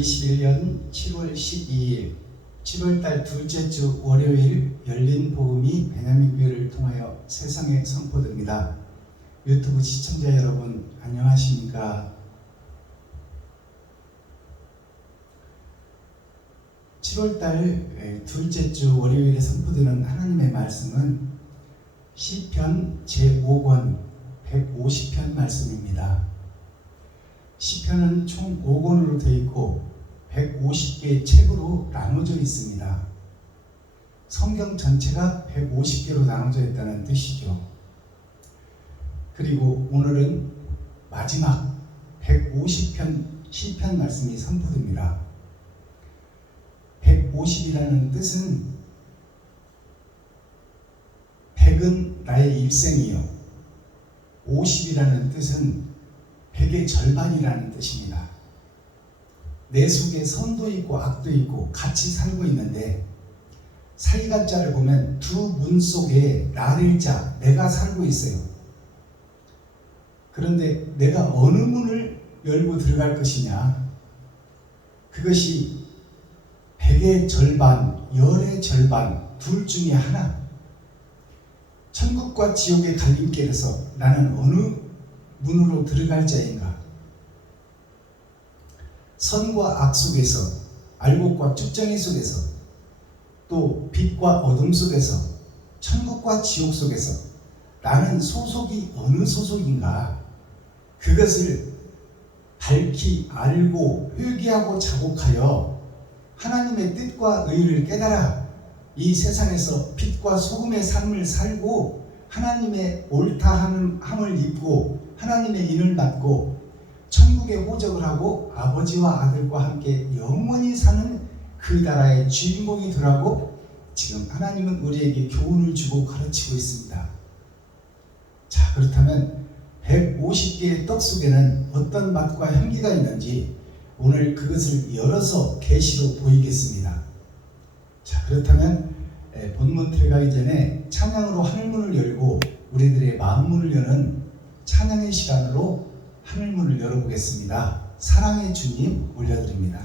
2021년 7월 12일 7월달 둘째 주 월요일 열린 복음이 베냐민 교회를 통하여 세상에 선포됩니다. 유튜브 시청자 여러분 안녕하십니까? 7월달 둘째 주 월요일에 선포되는 하나님의 말씀은 시편 제5권 150편 말씀입니다. 시편은 총 5권으로 되어 있고 150개의 책으로 나눠져 있습니다. 성경 전체가 150개로 나눠져 있다는 뜻이죠. 그리고 오늘은 마지막 150편 시편 말씀이 선포됩니다. 150이라는 뜻은 100은 나의 일생이요 50이라는 뜻은 100의 절반이라는 뜻입니다. 내 속에 선도 있고 악도 있고 같이 살고 있는데 사이간자를 보면 두 문 속에 나를자 내가 살고 있어요. 그런데 내가 어느 문을 열고 들어갈 것이냐, 그것이 100의 절반, 열의 절반 둘 중에 하나. 천국과 지옥의 갈림길에서 나는 어느 문으로 들어갈 자인가? 선과 악 속에서, 알곡과 쭉정이 속에서, 또 빛과 어둠 속에서, 천국과 지옥 속에서 나는 소속이 어느 소속인가? 그것을 밝히 알고 회개하고 자복하여 하나님의 뜻과 의를 깨달아 이 세상에서 빛과 소금의 삶을 살고 하나님의 옳다함을 입고 하나님의 인을 받고 천국에 호적을 하고 아버지와 아들과 함께 영원히 사는 그 나라의 주인공이 되라고 지금 하나님은 우리에게 교훈을 주고 가르치고 있습니다. 자, 그렇다면 150개의 떡 속에는 어떤 맛과 향기가 있는지 오늘 그것을 열어서 계시로 보이겠습니다. 자, 그렇다면 본문 들어가기 전에 찬양으로 하늘문을 열고 우리들의 마음문을 여는 찬양의 시간으로 하늘문을 열어보겠습니다. 사랑의 주님 올려드립니다.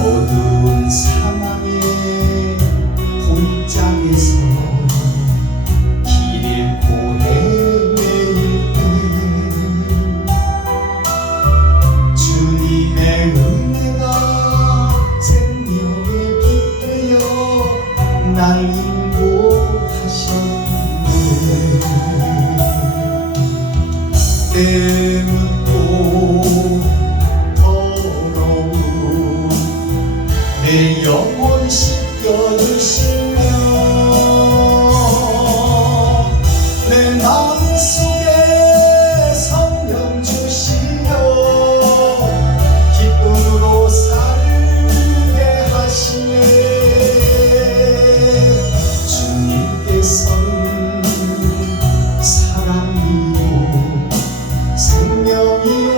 어두운 사망의 본장에서 길 잃고 헤매일 때 주님의 은혜가 생명의 빛 되어 날 인도하셨네. 내 묻고 내 영혼 씻겨주시며 내 마음속에 성령 주시며 기쁨으로 살게 하시네. 주님께서는 사랑이요 생명이요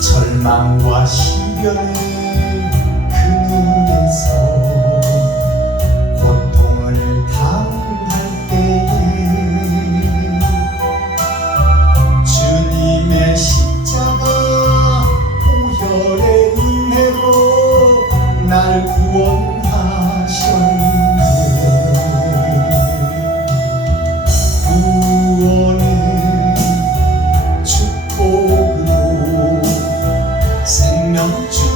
절망과 시련의 그늘에서 고통을 당할 때에 주님의 십자가 보혈의 은혜로 날 구원하셨네. 구원의 축복으로 생명 주리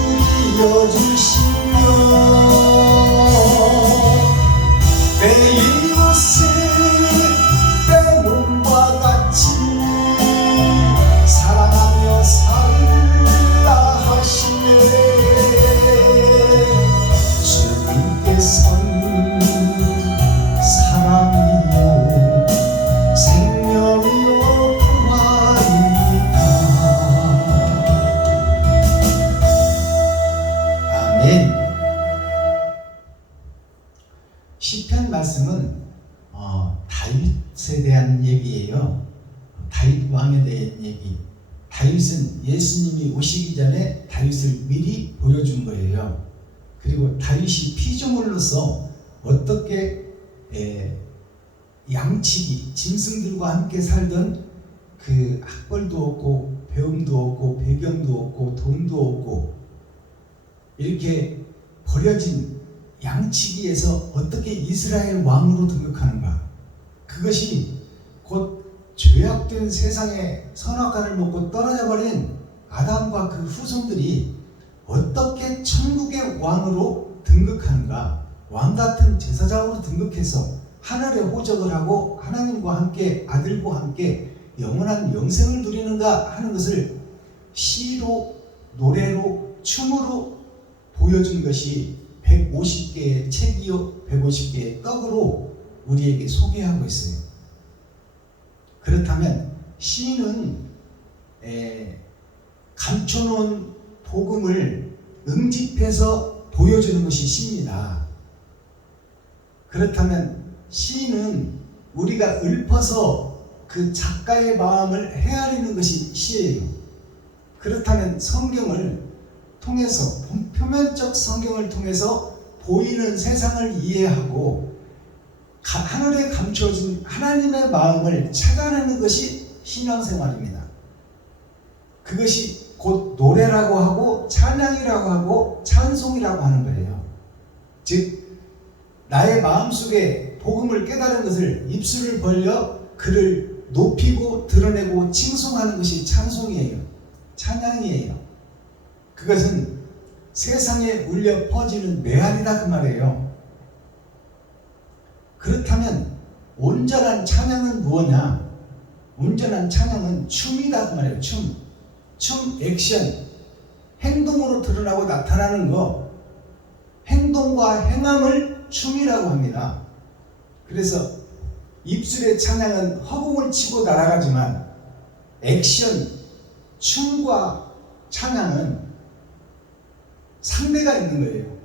왕에 대한 얘기. 다윗은 예수님이 오시기 전에 다윗을 미리 보여준 거예요. 그리고 다윗이 피조물로서 어떻게 양치기, 짐승들과 함께 살던 그 학벌도 없고 배움도 없고 배경도 없고 돈도 없고 이렇게 버려진 양치기에서 어떻게 이스라엘 왕으로 등극하는가. 그것이 곧 죄악된 세상에 선악과를 먹고 떨어져 버린 아담과 그 후손들이 어떻게 천국의 왕으로 등극하는가. 왕같은 제사장으로 등극해서 하늘에 호적을 하고 하나님과 함께 아들과 함께 영원한 영생을 누리는가 하는 것을 시로, 노래로, 춤으로 보여준 것이 150개의 책이요 150개의 떡으로 우리에게 소개하고 있어요. 그렇다면 시인은 감춰놓은 복음을 응집해서 보여주는 것이 시입니다. 그렇다면 시인은 우리가 읊어서 그 작가의 마음을 헤아리는 것이 시예요. 그렇다면 성경을 통해서, 표면적 성경을 통해서 보이는 세상을 이해하고 하늘에 감춰진 하나님의 마음을 찾아내는 것이 신앙생활입니다. 그것이 곧 노래라고 하고 찬양이라고 하고 찬송이라고 하는 거예요. 즉 나의 마음속에 복음을 깨달은 것을 입술을 벌려 그를 높이고 드러내고 칭송하는 것이 찬송이에요. 찬양이에요. 그것은 세상에 울려 퍼지는 메아리다 그 말이에요. 그렇다면 온전한 찬양은 무엇냐? 온전한 찬양은 춤이다 그 말이에요. 춤, 액션, 행동으로 드러나고 나타나는 것, 행동과 행함을 춤이라고 합니다. 그래서 입술의 찬양은 허공을 치고 날아가지만 액션, 춤과 찬양은 상대가 있는 거예요.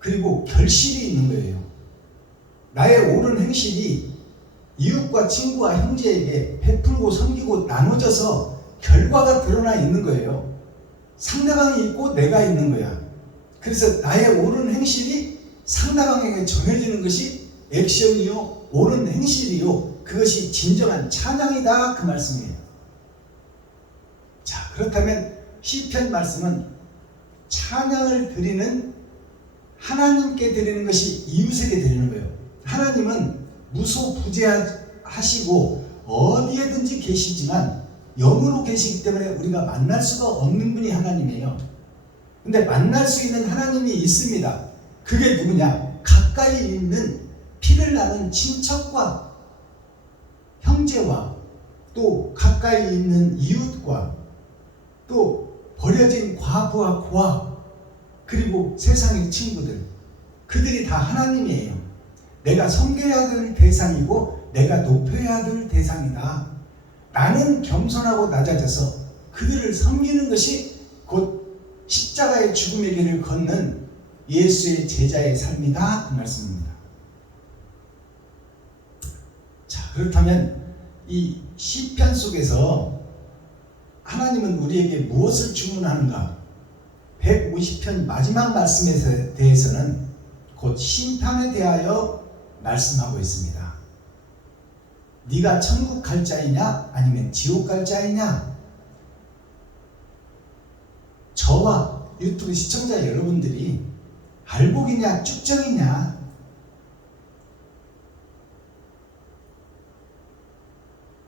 그리고 결실이 있는 거예요. 나의 옳은 행실이 이웃과 친구와 형제에게 베풀고 섬기고 나눠져서 결과가 드러나 있는 거예요. 상대방이 있고 내가 있는 거야. 그래서 나의 옳은 행실이 상대방에게 전해지는 것이 액션이요, 옳은 행실이요, 그것이 진정한 찬양이다 그 말씀이에요. 자, 그렇다면 시편 말씀은 찬양을 드리는, 하나님께 드리는 것이 이웃에게 드리는 거예요. 하나님은 무소부재하시고 어디에든지 계시지만 영으로 계시기 때문에 우리가 만날 수가 없는 분이 하나님이에요. 근데 만날 수 있는 하나님이 있습니다. 그게 누구냐? 가까이 있는 피를 나눈 친척과 형제와 또 가까이 있는 이웃과 또 버려진 과부와 고아 그리고 세상의 친구들, 그들이 다 하나님이에요. 내가 섬겨야 될 대상이고 내가 높여야 될 대상이다. 나는 겸손하고 낮아져서 그들을 섬기는 것이 곧 십자가의 죽음의 길을 걷는 예수의 제자의 삶이다 그 말씀입니다. 자, 그렇다면 이 시편 속에서 하나님은 우리에게 무엇을 주문하는가? 150편 마지막 말씀에 대해서는 곧 심판에 대하여 말씀하고 있습니다. 네가 천국 갈 자이냐 아니면 지옥 갈 자이냐? 저와 유튜브 시청자 여러분들이 알복이냐 쭉정이냐,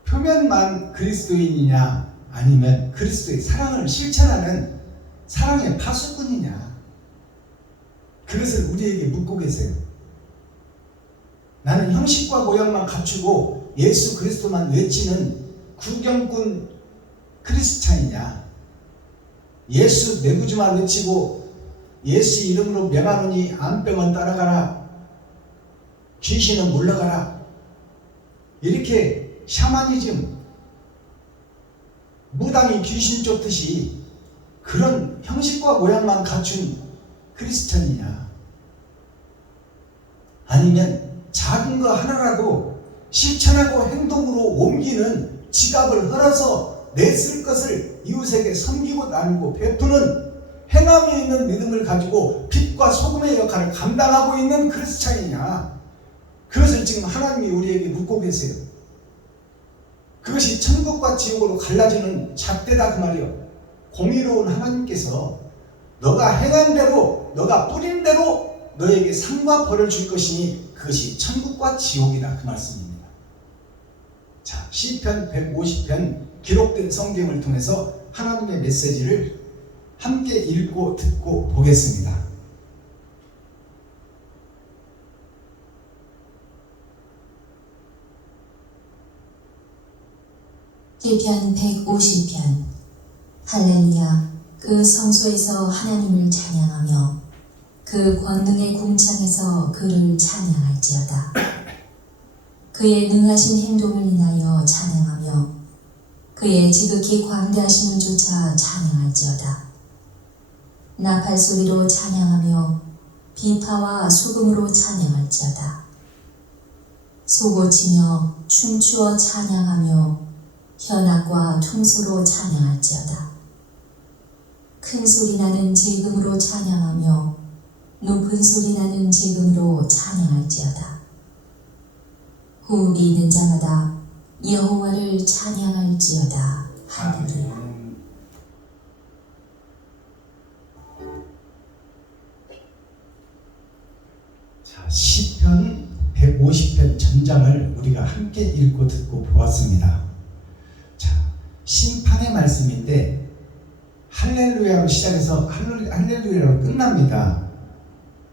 표면만 그리스도인이냐 아니면 그리스도의 사랑을 실천하는 사랑의 파수꾼이냐, 그것을 우리에게 묻고 계세요. 나는 형식과 모양만 갖추고 예수 그리스도만 외치는 구경꾼 크리스찬이냐, 예수 내구주만 외치고 예수 이름으로 명하노니 암병은 따라가라, 귀신은 물러가라, 이렇게 샤머니즘, 무당이 귀신 쫓듯이 그런 형식과 모양만 갖춘 크리스찬이냐, 아니면 작은 거 하나라도 실천하고 행동으로 옮기는 지갑을 헐어서 내 쓸 것을 이웃에게 섬기고 나누고 베푸는 행함이 있는 믿음을 가지고 빛과 소금의 역할을 감당하고 있는 크리스찬이냐? 그것을 지금 하나님이 우리에게 묻고 계세요. 그것이 천국과 지옥으로 갈라지는 잣대다 그 말이요. 공의로운 하나님께서 너가 행한 대로, 너가 뿌린 대로 너에게 상과 벌을 줄 것이니 그것이 천국과 지옥이다 그 말씀입니다. 자, 시편 150편 기록된 성경을 통해서 하나님의 메시지를 함께 읽고 듣고 보겠습니다. 시편 150편. 할렐루야. 그 성소에서 하나님을 찬양하며 그 권능의 궁창에서 그를 찬양할지어다. 그의 능하신 행동을 인하여 찬양하며 그의 지극히 광대하심을 조차 찬양할지어다. 나팔 소리로 찬양하며 비파와 소금으로 찬양할지어다. 소고치며 춤추어 찬양하며 현악과 퉁소로 찬양할지어다. 큰 소리 나는 제금으로 찬양하며 높은 소리 나는 제금으로 찬양할지어다. 호흡이 있는 자마다 여호와를 찬양할지어다. 할렐루야. 자, 시편 150편 전장을 우리가 함께 읽고 듣고 보았습니다. 자, 심판의 말씀인데 할렐루야로 시작해서 할렐루야로 끝납니다.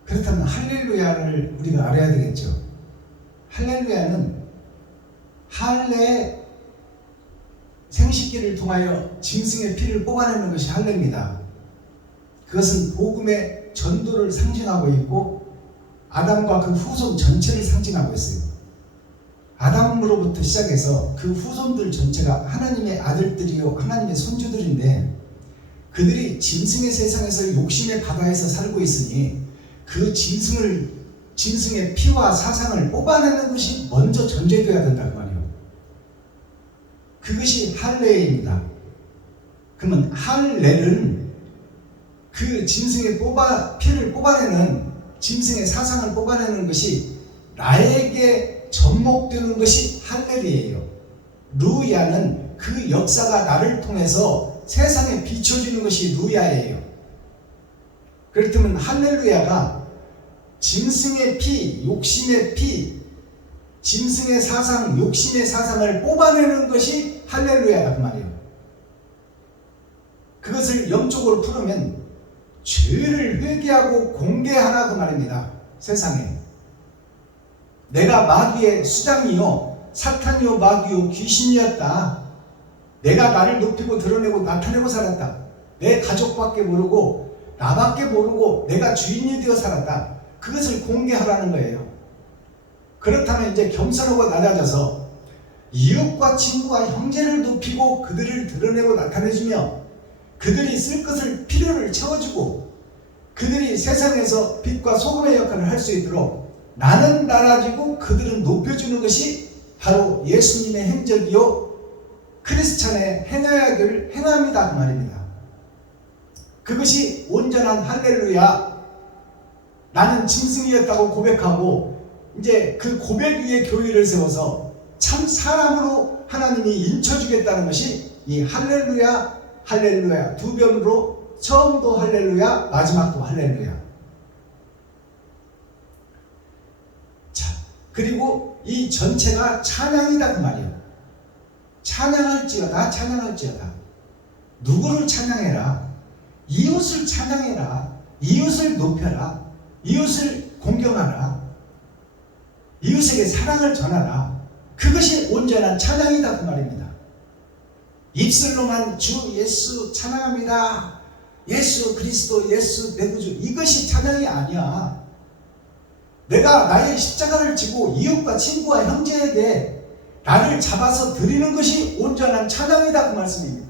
그렇다면 할렐루야를 우리가 알아야 되겠죠. 할렐루야는 할례 생식기를 통하여 짐승의 피를 뽑아내는 것이 할례입니다. 그것은 복음의 전도를 상징하고 있고 아담과 그 후손 전체를 상징하고 있어요. 아담으로부터 시작해서 그 후손들 전체가 하나님의 아들들이요 하나님의 손주들인데 그들이 짐승의 세상에서 욕심의 바다에서 살고 있으니 그 짐승의 피와 사상을 뽑아내는 것이 먼저 전제되어야 된다고 말이에요. 그것이 할례입니다. 그러면 할례는 그 짐승의 피를 뽑아내는 짐승의 사상을 뽑아내는 것이 나에게 접목되는 것이 할례예요. 루야는 그 역사가 나를 통해서 세상에 비춰지는 것이 루야예요. 그렇다면 할렐루야가 짐승의 피, 욕심의 피, 짐승의 사상, 욕심의 사상을 뽑아내는 것이 할렐루야다 그 말이에요. 그것을 영적으로 풀으면 죄를 회개하고 공개하라 그 말입니다. 세상에 내가 마귀의 수장이요 사탄이요 마귀요 귀신이었다. 내가 나를 높이고 드러내고 나타내고 살았다. 내 가족밖에 모르고 나밖에 모르고 내가 주인이 되어 살았다. 그것을 공개하라는 거예요. 그렇다면 이제 겸손하고 낮아져서 이웃과 친구와 형제를 높이고 그들을 드러내고 나타내주며 그들이 쓸 것을 필요를 채워주고 그들이 세상에서 빛과 소금의 역할을 할 수 있도록 나는 낮아지고 그들은 높여주는 것이 바로 예수님의 행적이요 크리스찬의 행해야 될 행함이다 그 말입니다. 그것이 온전한 할렐루야. 나는 짐승이었다고 고백하고 이제 그 고백 위에 교회를 세워서 참 사람으로 하나님이 인쳐주겠다는 것이 이 할렐루야 할렐루야 두 변으로 처음도 할렐루야 마지막도 할렐루야. 자, 그리고 이 전체가 찬양이다 그 말이에요. 찬양할지어다 찬양할지어다. 누구를 찬양해라? 이웃을 찬양해라. 이웃을 높여라. 이웃을 공경하라. 이웃에게 사랑을 전하라. 그것이 온전한 찬양이다 그 말입니다. 입술로만 주 예수 찬양합니다. 예수 그리스도 예수 내 구주 이것이 찬양이 아니야. 내가 나의 십자가를 지고 이웃과 친구와 형제에게 나를 잡아서 드리는 것이 온전한 찬양이다 그 말씀입니다.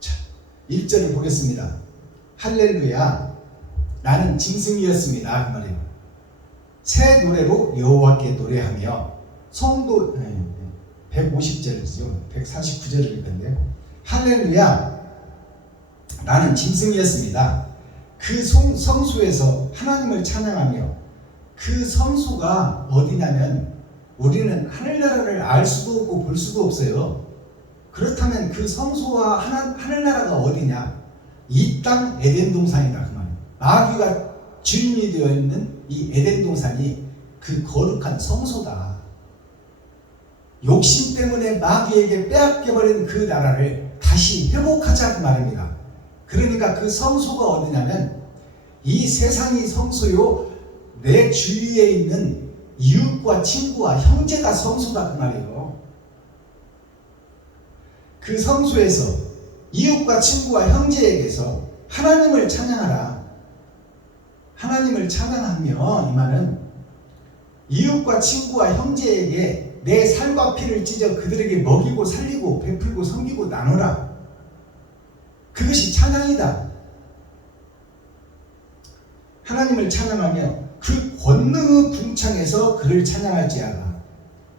자, 1절을 보겠습니다. 할렐루야 나는 짐승이었습니다 그 말이에요. 새 노래로 여호와께 노래하며 150절이죠. 149절일 건데요. 할렐루야, 나는 짐승이었습니다. 그 성소에서 하나님을 찬양하며, 그 성소가 어디냐면 우리는 하늘나라를 알 수도 없고 볼 수도 없어요. 그렇다면 그 성소와 하늘나라가 어디냐? 이 땅 에덴 동산이다 그 말이에요. 마귀가 주인이 되어 있는 이 에덴 동산이 그 거룩한 성소다. 욕심 때문에 마귀에게 빼앗겨버린 그 나라를 다시 회복하자 그 말입니다. 그러니까 그 성소가 어디냐면 이 세상이 성소요, 내 주위에 있는 이웃과 친구와 형제가 성소다 그 말이에요. 그 성소에서 이웃과 친구와 형제에게서 하나님을 찬양하라. 하나님을 찬양하며, 이 말은 이웃과 친구와 형제에게 내 살과 피를 찢어 그들에게 먹이고 살리고 베풀고 섬기고 나누라. 그것이 찬양이다. 하나님을 찬양하며 그 권능의 궁창에서 그를 찬양할지어다.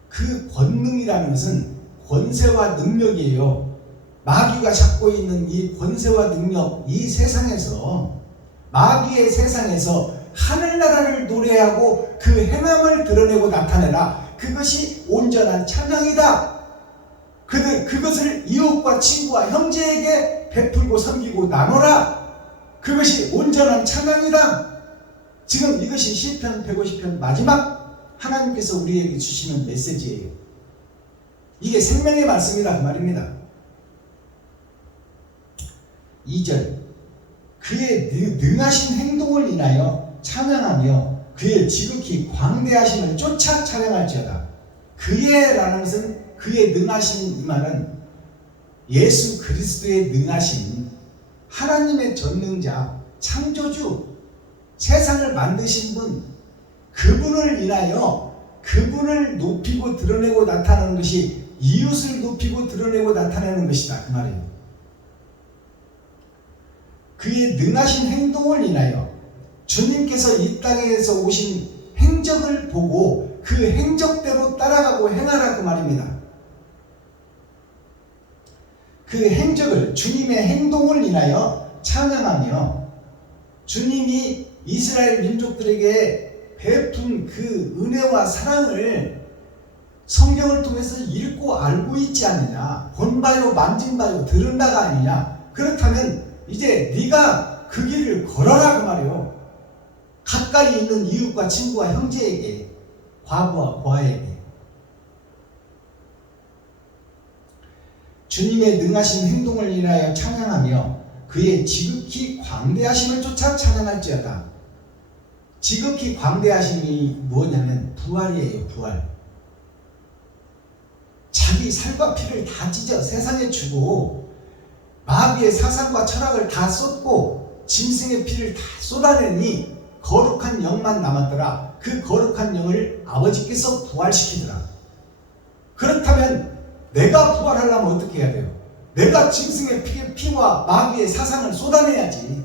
그 권능이라는 것은 권세와 능력이에요. 마귀가 잡고 있는 이 권세와 능력, 이 세상에서, 마귀의 세상에서 하늘나라를 노래하고 그 행함을 드러내고 나타내라. 그것이 온전한 찬양이다. 그것을 이웃과 친구와 형제에게 베풀고 섬기고 나누라. 그것이 온전한 찬양이다. 지금 이것이 시편 150편 마지막 하나님께서 우리에게 주시는 메시지예요. 이게 생명의 말씀이다 그 말입니다. 2절, 그의 능하신 행동을 인하여 찬양하며 그의 지극히 광대하심을 쫓아 찬양할지어다. 그의 라는 것은, 그의 능하신, 이 말은 예수 그리스도의 능하신 하나님의 전능자, 창조주, 세상을 만드신 분, 그분을 인하여 그분을 높이고 드러내고 나타내는 것이 이웃을 높이고 드러내고 나타내는 것이다 그 말이에요. 그의 능하신 행동을 인하여 주님께서 이 땅에서 오신 행적을 보고 그 행적대로 따라가고 행하라 그 말입니다. 그 행적을, 주님의 행동을 인하여 찬양하며 주님이 이스라엘 민족들에게 베푼 그 은혜와 사랑을 성경을 통해서 읽고 알고 있지 않느냐, 본바요 만진바요 들은 바가 아니냐. 그렇다면 이제 네가 그 길을 걸어라 그 말이에요. 가까이 있는 이웃과 친구와 형제에게, 과부와 고아에게. 주님의 능하신 행동을 인하여 찬양하며 그의 지극히 광대하심을 쫓아 찬양할지어다. 지극히 광대하심이 무엇냐면 부활이에요. 부활. 자기 살과 피를 다 찢어 세상에 주고 마귀의 사상과 철학을 다 쏟고 짐승의 피를 다 쏟아내니 거룩한 영만 남았더라. 그 거룩한 영을 아버지께서 부활시키더라. 그렇다면 내가 부활하려면 어떻게 해야 돼요? 내가 짐승의 피와 마귀의 사상을 쏟아내야지.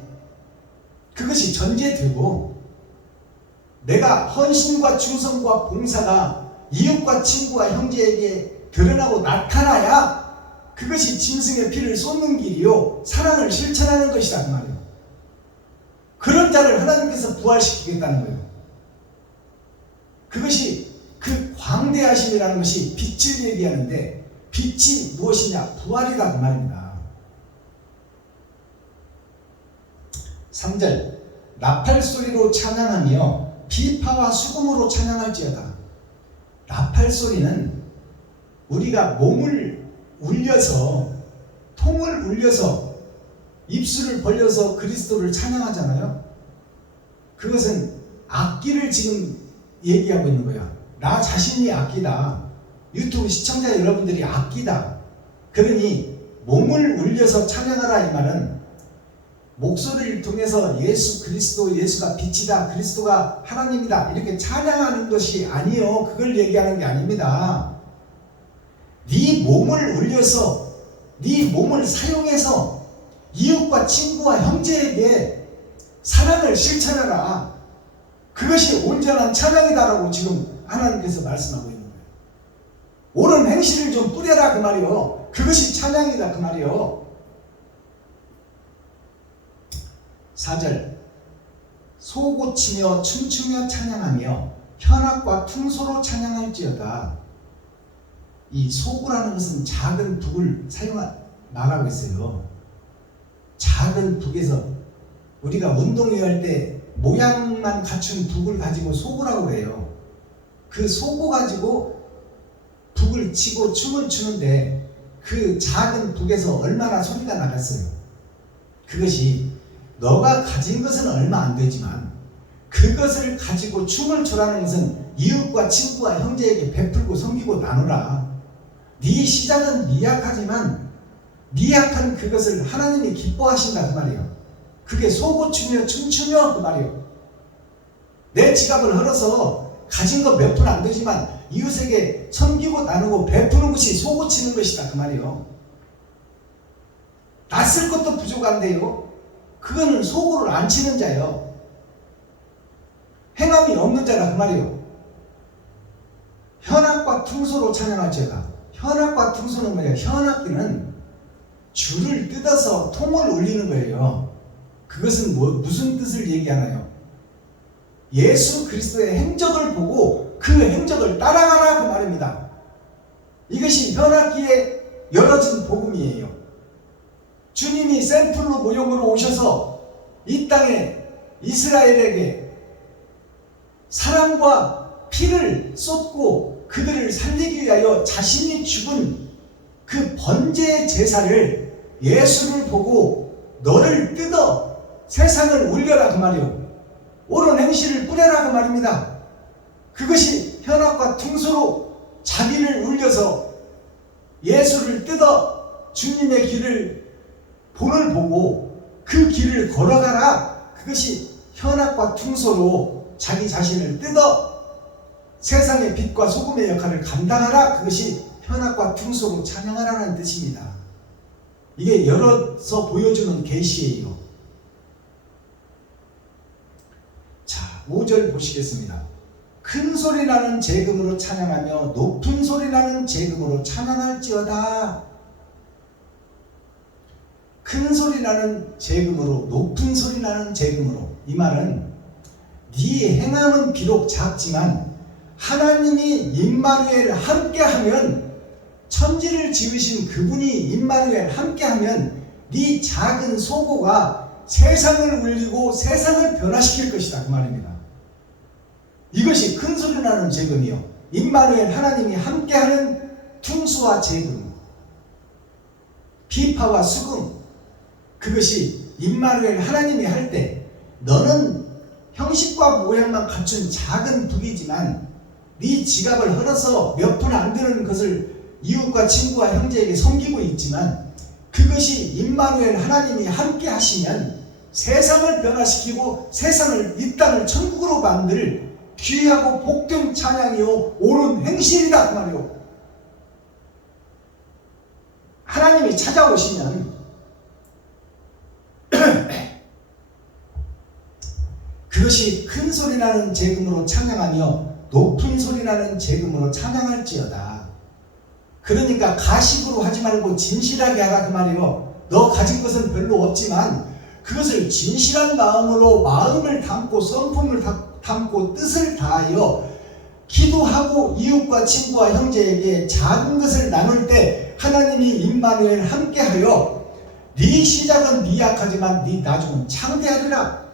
그것이 전제되고, 내가 헌신과 충성과 봉사가 이웃과 친구와 형제에게 드러나고 나타나야 그것이 짐승의 피를 쏟는 길이요, 사랑을 실천하는 것이란 말이에요. 그런 자를 하나님께서 부활시키겠다는 거예요. 그것이, 그 광대하심이라는 것이 빛을 얘기하는데, 빛이 무엇이냐? 부활이다 그 말입니다. 3절, 나팔소리로 찬양하며 비파와 수금으로 찬양할지어다. 나팔소리는 우리가 몸을 울려서, 통을 울려서 입술을 벌려서 그리스도를 찬양하잖아요. 그것은 악기를 지금 얘기하고 있는 거야. 나 자신이 악기다. 유튜브 시청자 여러분들이 악기다. 그러니 몸을 울려서 찬양하라 이 말은 목소리를 통해서 예수 그리스도, 예수가 빛이다, 그리스도가 하나님이다 이렇게 찬양하는 것이 아니요. 그걸 얘기하는 게 아닙니다. 네 몸을 울려서, 네 몸을 사용해서 이웃과 친구와 형제에게 사랑을 실천하라. 그것이 온전한 찬양이다라고 지금 하나님께서 말씀하고 있는 거예요. 옳은 행실을 좀 뿌려라 그 말이요. 그것이 찬양이다 그 말이요. 4절 소고치며 춤추며 찬양하며 현악과 퉁소로 찬양할지어다. 이 소고라는 것은 작은 북을 말하고 있어요. 작은 북에서 우리가 운동회 할 때 모양만 갖춘 북을 가지고 소고라고 해요. 그 소고 가지고 북을 치고 춤을 추는데 그 작은 북에서 얼마나 소리가 나갔어요. 그것이 너가 가진 것은 얼마 안 되지만 그것을 가지고 춤을 추라는 것은 이웃과 친구와 형제에게 베풀고 섬기고 나누라. 네 시작은 미약하지만 미약한 그것을 하나님이 기뻐하신다 그 말이에요. 그게 소고추며 춤추며 그 말이에요. 내 지갑을 헐어서 가진 것 몇 푼 안 되지만 이웃에게 섬기고 나누고 베푸는 것이 소고치는 것이다 그 말이에요. 낯설 것도 부족한데요, 그거는 소고를 안 치는 자예요. 행함이 없는 자라 그 말이에요. 현악과 퉁소로 찬양할지어다. 현악과 퉁소는 뭐냐? 현악기는 줄을 뜯어서 통을 울리는 거예요. 그것은 무슨 뜻을 얘기하나요? 예수 그리스도의 행적을 보고 그 행적을 따라가라 그 말입니다. 이것이 현악기에 열어진 복음이에요. 주님이 샘플로 모형으로 오셔서 이 땅에 이스라엘에게 사랑과 피를 쏟고 그들을 살리기 위하여 자신이 죽은 그 번제의 제사를 예수를 보고 너를 뜯어 세상을 울려라 그 말이요. 옳은 행실을 뿌려라 그 말입니다. 그것이 현악과 퉁소로 자기를 울려서 예수를 뜯어 주님의 길을 본을 보고 그 길을 걸어가라. 그것이 현악과 퉁소로 자기 자신을 뜯어 세상의 빛과 소금의 역할을 감당하라. 그것이 현악과 퉁소로 찬양하라는 뜻입니다. 이게 열어서 보여주는 계시예요. 자, 5절 보시겠습니다. 큰 소리 나는 재금으로 찬양하며 높은 소리 나는 재금으로 찬양할지어다. 큰 소리 나는 재금으로, 높은 소리 나는 재금으로. 이 말은 네 행함은 비록 작지만 하나님이 임마누엘 함께하면, 천지를 지으신 그분이 임마누엘 함께하면 네 작은 소고가 세상을 울리고 세상을 변화시킬 것이다 그 말입니다. 이것이 큰 소리 나는 재금이요, 임마누엘 하나님이 함께하는 퉁소와 재금, 비파와 수금, 그것이 임마누엘 하나님이 할 때 너는 형식과 모양만 갖춘 작은 북이지만 네 지갑을 헐어서 몇 푼 안 되는 것을 이웃과 친구와 형제에게 섬기고 있지만 그것이 임마누엘 하나님이 함께 하시면 세상을 변화시키고 세상을, 이 땅을 천국으로 만들 귀하고 복된 찬양이요 옳은 행실이다 그 말이요. 하나님이 찾아오시면 그것이 큰 소리 나는 재금으로 찬양하며 높은 소리 나는 재금으로 찬양할지어다. 그러니까 가식으로 하지 말고 진실하게 하라 그 말이요. 너 가진 것은 별로 없지만 그것을 진실한 마음으로 마음을 담고 성품을 담고 뜻을 다하여 기도하고 이웃과 친구와 형제에게 작은 것을 나눌 때 하나님이 임마누엘 함께하여 네 시작은 미약하지만 네 나중은 창대하리라.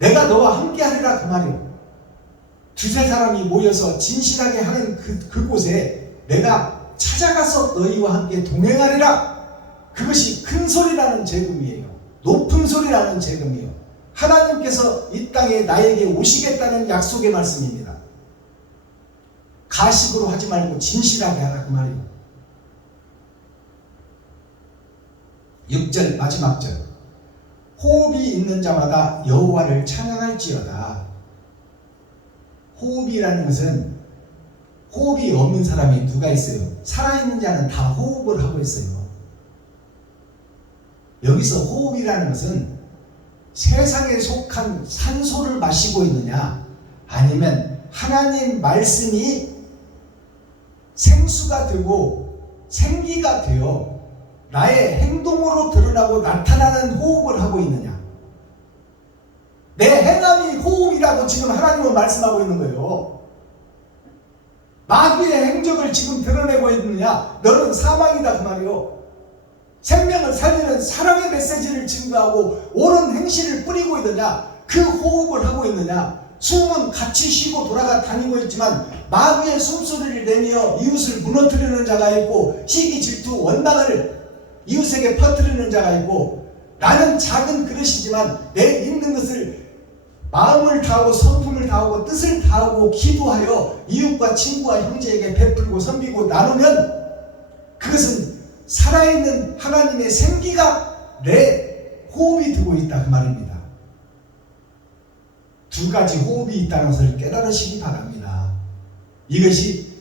내가 너와 함께하리라 그 말이요. 두세 사람이 모여서 진실하게 하는 그곳에 내가 찾아가서 너희와 함께 동행하리라. 그것이 큰 소리 나는 재금이에요. 높은 소리 나는 재금이에요. 하나님께서 이 땅에 나에게 오시겠다는 약속의 말씀입니다. 가식으로 하지 말고 진실하게 하라 그 말이에요. 6절 마지막 절, 호흡이 있는 자마다 여호와를 찬양할지어다. 호흡이라는 것은, 호흡이 없는 사람이 누가 있어요? 살아있는 자는 다 호흡을 하고 있어요. 여기서 호흡이라는 것은 세상에 속한 산소를 마시고 있느냐, 아니면 하나님 말씀이 생수가 되고 생기가 되어 나의 행동으로 드러나고 나타나는 호흡을 하고 있느냐? 내 행함이 호흡이라고 지금 하나님은 말씀하고 있는 거예요. 마귀의 행적을 지금 드러내고 있느냐? 너는 사망이다 그 말이요. 생명을 살리는 사랑의 메시지를 증거하고 옳은 행실을 뿌리고 있느냐? 그 호흡을 하고 있느냐? 숨은 같이 쉬고 돌아가 다니고 있지만 마귀의 숨소리를 내며 이웃을 무너뜨리는 자가 있고 시기 질투 원망을 이웃에게 퍼뜨리는 자가 있고, 나는 작은 그릇이지만 내 있는 것을 마음을 다하고 성품을 다하고 뜻을 다하고 기도하여 이웃과 친구와 형제에게 베풀고 섬기고 나누면 그것은 살아있는 하나님의 생기가 내 호흡이 되고 있다 그 말입니다. 두 가지 호흡이 있다는 것을 깨달으시기 바랍니다. 이것이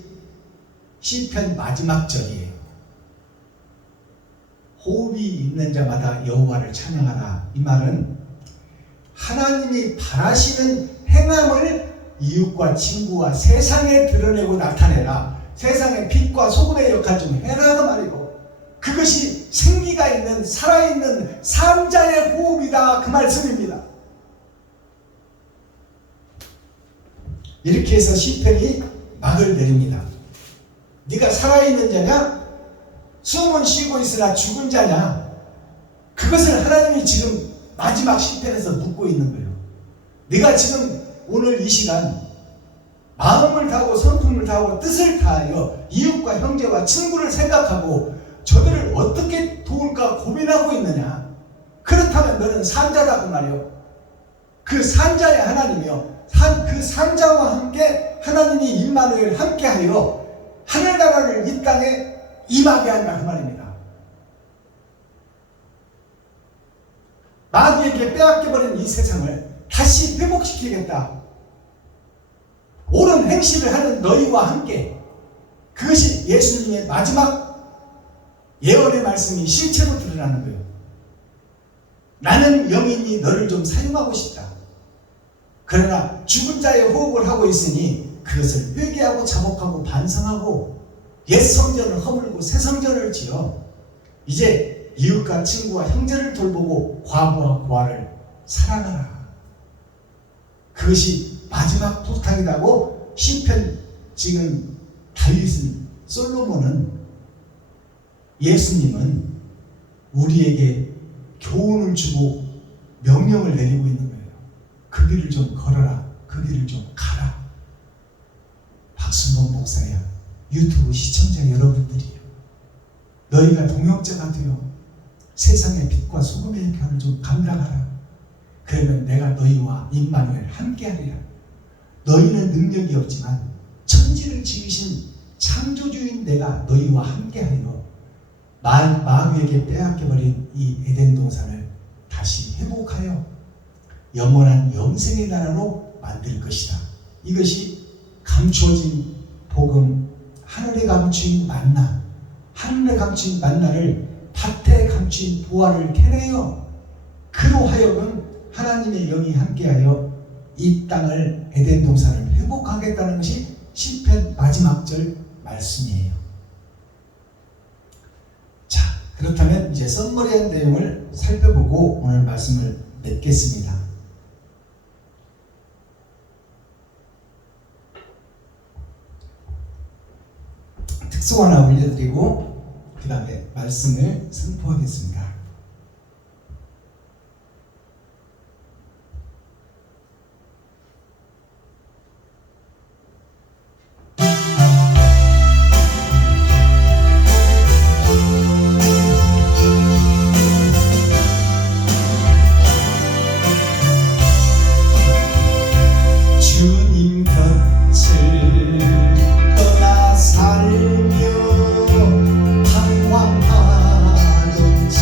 시편 마지막 절이에요. 호흡이 있는 자마다 여호와를 찬양하라. 이 말은 하나님이 바라시는 행함을 이웃과 친구와 세상에 드러내고 나타내라. 세상의 빛과 소금의 역할 좀 해라 그 말이고, 그것이 생기가 있는 살아있는 삶자의 호흡이다 그 말씀입니다. 이렇게 해서 시편이 막을 내립니다. 네가 살아있는 자냐? 숨은 쉬고 있으나 죽은 자냐? 그것을 하나님이 지금 마지막 시편에서 묻고 있는 거예요. 네가 지금 오늘 이 시간 마음을 다하고 성품을 다하고 뜻을 다하여 이웃과 형제와 친구를 생각하고 저들을 어떻게 도울까 고민하고 있느냐? 그렇다면 너는 산자다 그 말이요. 그 산자의 하나님이요, 그 산자와 함께 하나님이 임마누엘 함께하여 하늘나라를 이 땅에 임하게 한다 그 말입니다. 마귀에게 빼앗겨버린 이 세상을 다시 회복시키겠다. 옳은 행실을 하는 너희와 함께. 그것이 예수님의 마지막 예언의 말씀이 실체로 드러나는 거예요. 나는 영이니 너를 좀 사용하고 싶다. 그러나 죽은 자의 호흡을 하고 있으니 그것을 회개하고 자복하고 반성하고 옛 성전을 허물고 새 성전을 지어 이제 이웃과 친구와 형제를 돌보고 과부와 고아를 사랑하라. 그것이 마지막 부탁이라고 시편 지금 다윗은, 솔로몬은, 예수님은 우리에게 교훈을 주고 명령을 내리고 있는 거예요. 그 길을 좀 걸어라. 그 길을 좀 가라. 박순봉 목사야, 유튜브 시청자 여러분들이요, 너희가 동역자가 되어 세상의 빛과 소금의 역할을 좀 감당하라. 그러면 내가 너희와 임마누엘 함께하리라. 너희는 능력이 없지만 천지를 지으신 창조주인 내가 너희와 함께하여 마귀에게 빼앗겨버린 이 에덴 동산을 다시 회복하여 영원한 영생의 나라로 만들 것이다. 이것이 감추어진 복음, 하늘에 감추인 만나, 하늘에 감추인 만나를 밭에 감추인 보화를 캐내어 그로 하여금 하나님의 영이 함께하여 이 땅을, 에덴 동산을 회복하겠다는 것이 시편 마지막 절 말씀이에요. 자, 그렇다면 이제 썸머리한 내용을 살펴보고 오늘 말씀을 맺겠습니다. 특송 하나 올려드리고 그 다음에 말씀을 선포하겠습니다. 주님 곁을 떠나 살며 방황하던 지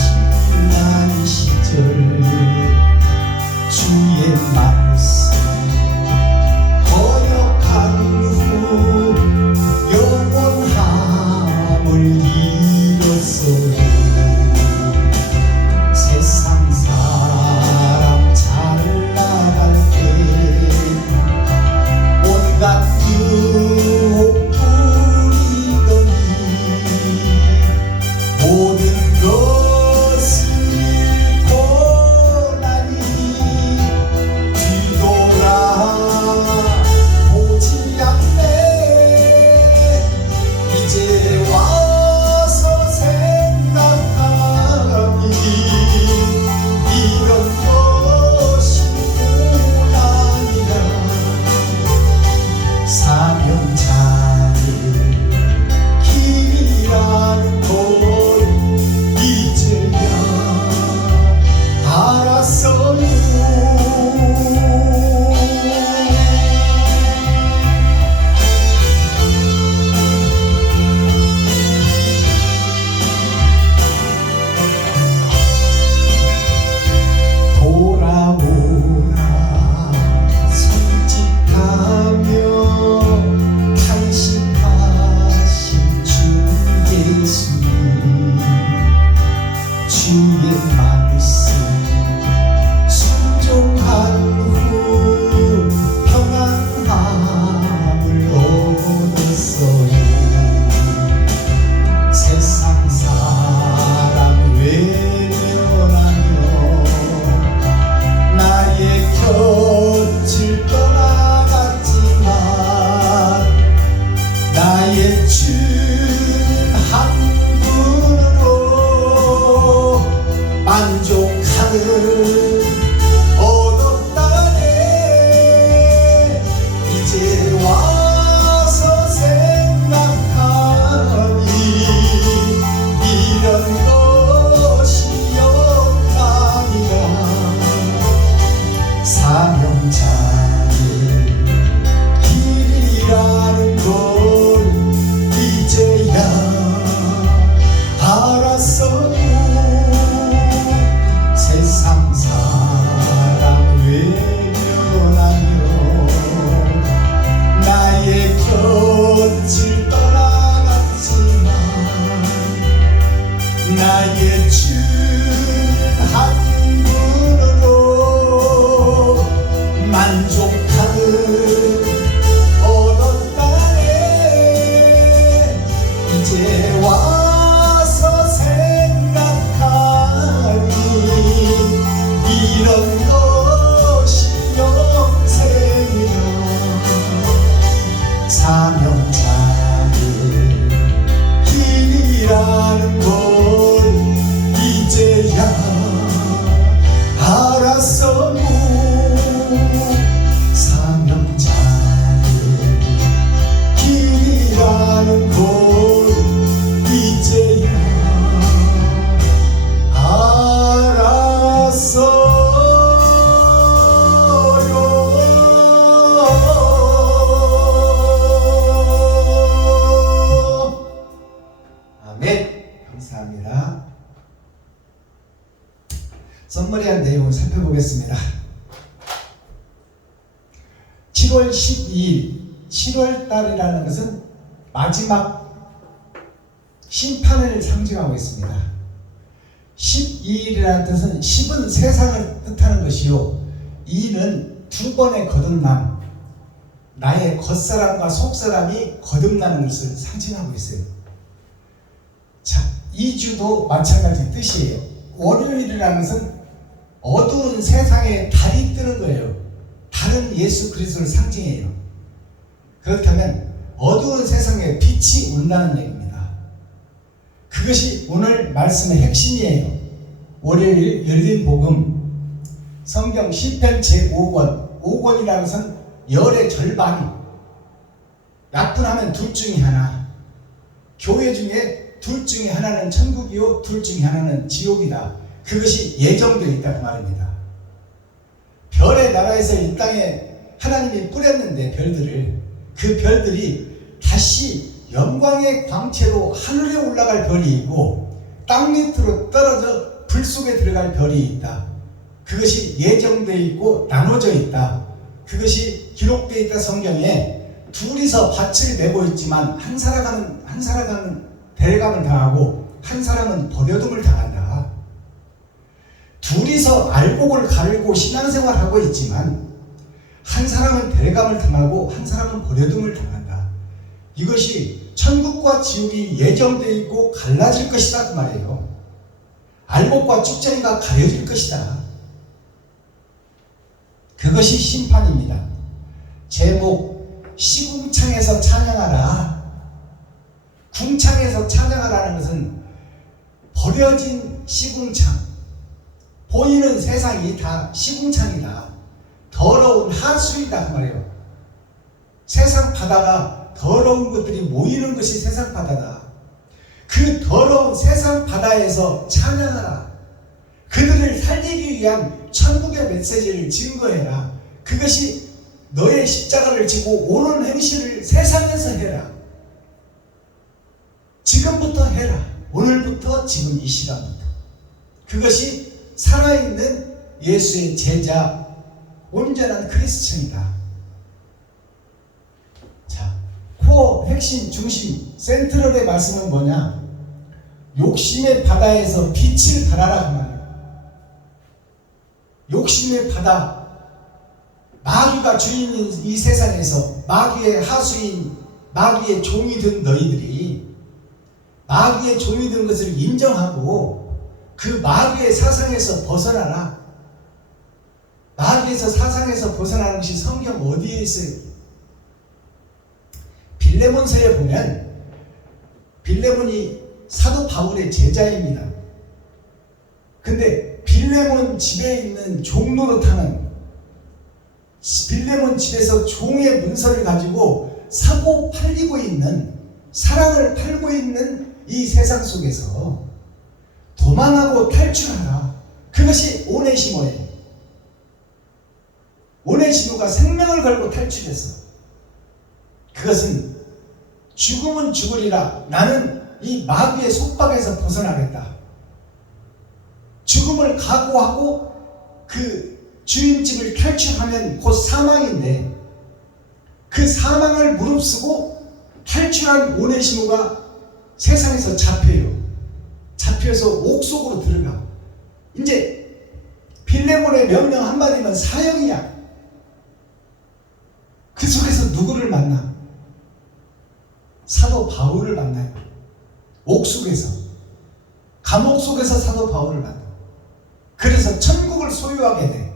나의 주 한 분으로 만족하는 얻었다네. 이제 와서 생각하니 이런 것이 영생이라. 사명자의 길이라는 걸 이제야 알았어요. 사명자의 길이라는 걸 이제야 알았어요. 아멘. 감사합니다. 선머리한 내용을 살펴보겠습니다. 7월 12일, 7월달이라는 것은 마지막 심판을 상징하고 있습니다. 12일이라는 뜻은 10은 세상을 뜻하는 것이요, 2는 두 번의 거듭남, 나의 겉사람과 속사람이 거듭나는 것을 상징하고 있어요. 자, 2주도 마찬가지 뜻이에요. 월요일이라는 것은 어두운 세상에 달이 뜨는 거예요. 달은 예수 그리스도를 상징해요. 그렇다면 어두운 세상에 빛이 온다는 얘기입니다. 그것이 오늘 말씀의 핵심이에요. 월요일 열린 복음, 성경 시편 제5권, 5권이라는 것은 열의 절반, 나뿐하면 둘 중에 하나, 교회 중에 둘 중에 하나는 천국이요, 둘 중에 하나는 지옥이다. 그것이 예정되어 있다 그 말입니다. 별의 나라에서 이 땅에 하나님이 뿌렸는데 별들을, 그 별들이 다시 영광의 광채로 하늘에 올라갈 별이 있고 땅 밑으로 떨어져 불 속에 들어갈 별이 있다. 그것이 예정되어 있고 나눠져 있다. 그것이 기록되어 있다. 성경에 둘이서 밭을 메고 있지만 한 사람은 대감을 당하고 한 사람은 버려둠을 당한다. 둘이서 알곡을 가르고 신앙생활하고 있지만 한 사람은 대감을 당하고 한 사람은 버려둠을 당한다. 이것이 천국과 지옥이 예정되어 있고 갈라질 것이다 그 말이에요. 알곡과 쭉정이가 가려질 것이다. 그것이 심판입니다. 제목, 시궁창에서 찬양하라. 궁창에서 찬양하라는 것은 버려진 시궁창, 보이는 세상이 다 시궁창이다. 더러운 하수이다 그 말이에요. 세상 바다가 더러운 것들이 모이는 것이 세상 바다다. 그 더러운 세상 바다에서 찬양하라. 그들을 살리기 위한 천국의 메시지를 증거해라. 그것이 너의 십자가를 지고 오는 행실을 세상에서 해라. 지금부터 해라. 오늘부터, 지금 이 시간부터. 그것이 살아있는 예수의 제자, 온전한 크리스천이다. 자, 코어, 핵심, 중심, 센트럴의 말씀은 뭐냐? 욕심의 바다에서 빛을 발하라 그 말이에요. 욕심의 바다, 마귀가 주인인 이 세상에서 마귀의 하수인, 마귀의 종이 된 너희들이 마귀의 종이 된 것을 인정하고 그 마귀의 사상에서 벗어나라. 마귀에서 사상에서 벗어나는 것이 성경 어디에 있어요? 빌레몬서에 보면 빌레몬이 사도 바울의 제자입니다. 근데 빌레몬 집에 있는 종노릇하는, 빌레몬 집에서 종의 문서를 가지고 사고 팔리고 있는, 사랑을 팔고 있는 이 세상 속에서 도망하고 탈출하라. 그것이 오네시모예요. 오네시모가 생명을 걸고 탈출해서, 그것은 죽음은 죽으리라. 나는 이 마귀의 속박에서 벗어나겠다. 죽음을 각오하고 그 주인집을 탈출하면 곧 사망인데, 그 사망을 무릅쓰고 탈출한 오네시모가 세상에서 잡혀요. 잡혀서 옥속으로 들어가. 이제 빌레몬의 명령 한마디면 사형이야. 그 속에서 누구를 만나? 사도 바울을 만나요. 옥속에서, 감옥 속에서 사도 바울을 만나. 그래서 천국을 소유하게 돼.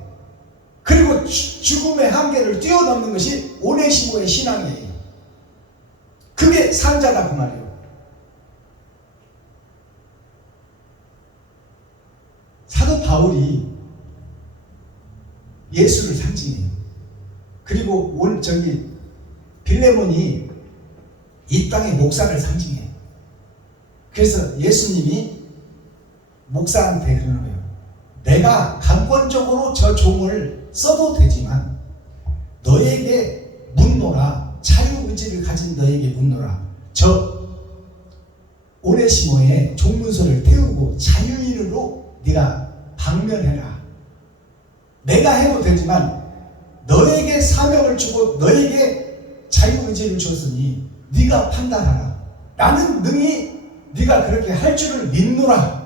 그리고 죽음의 한계를 뛰어넘는 것이 오네시모의 신앙이에요. 그게 산자다 그 말이에요. 사도 바울이 예수를 상징해요. 그리고 빌레몬이 이 땅의 목사를 상징해요. 그래서 예수님이 목사한테 그러는 거예요. 내가 강권적으로 저 종을 써도 되지만 너에게 묻노라. 자유의지를 가진 너에게 묻노라. 저 오네시모의 종문서를 태우고 자유인으로 네가 방면해라. 내가 해도 되지만 너에게 사명을 주고 너에게 자유의지를 줬으니 네가 판단하라. 나는 능히 네가 그렇게 할 줄을 믿노라.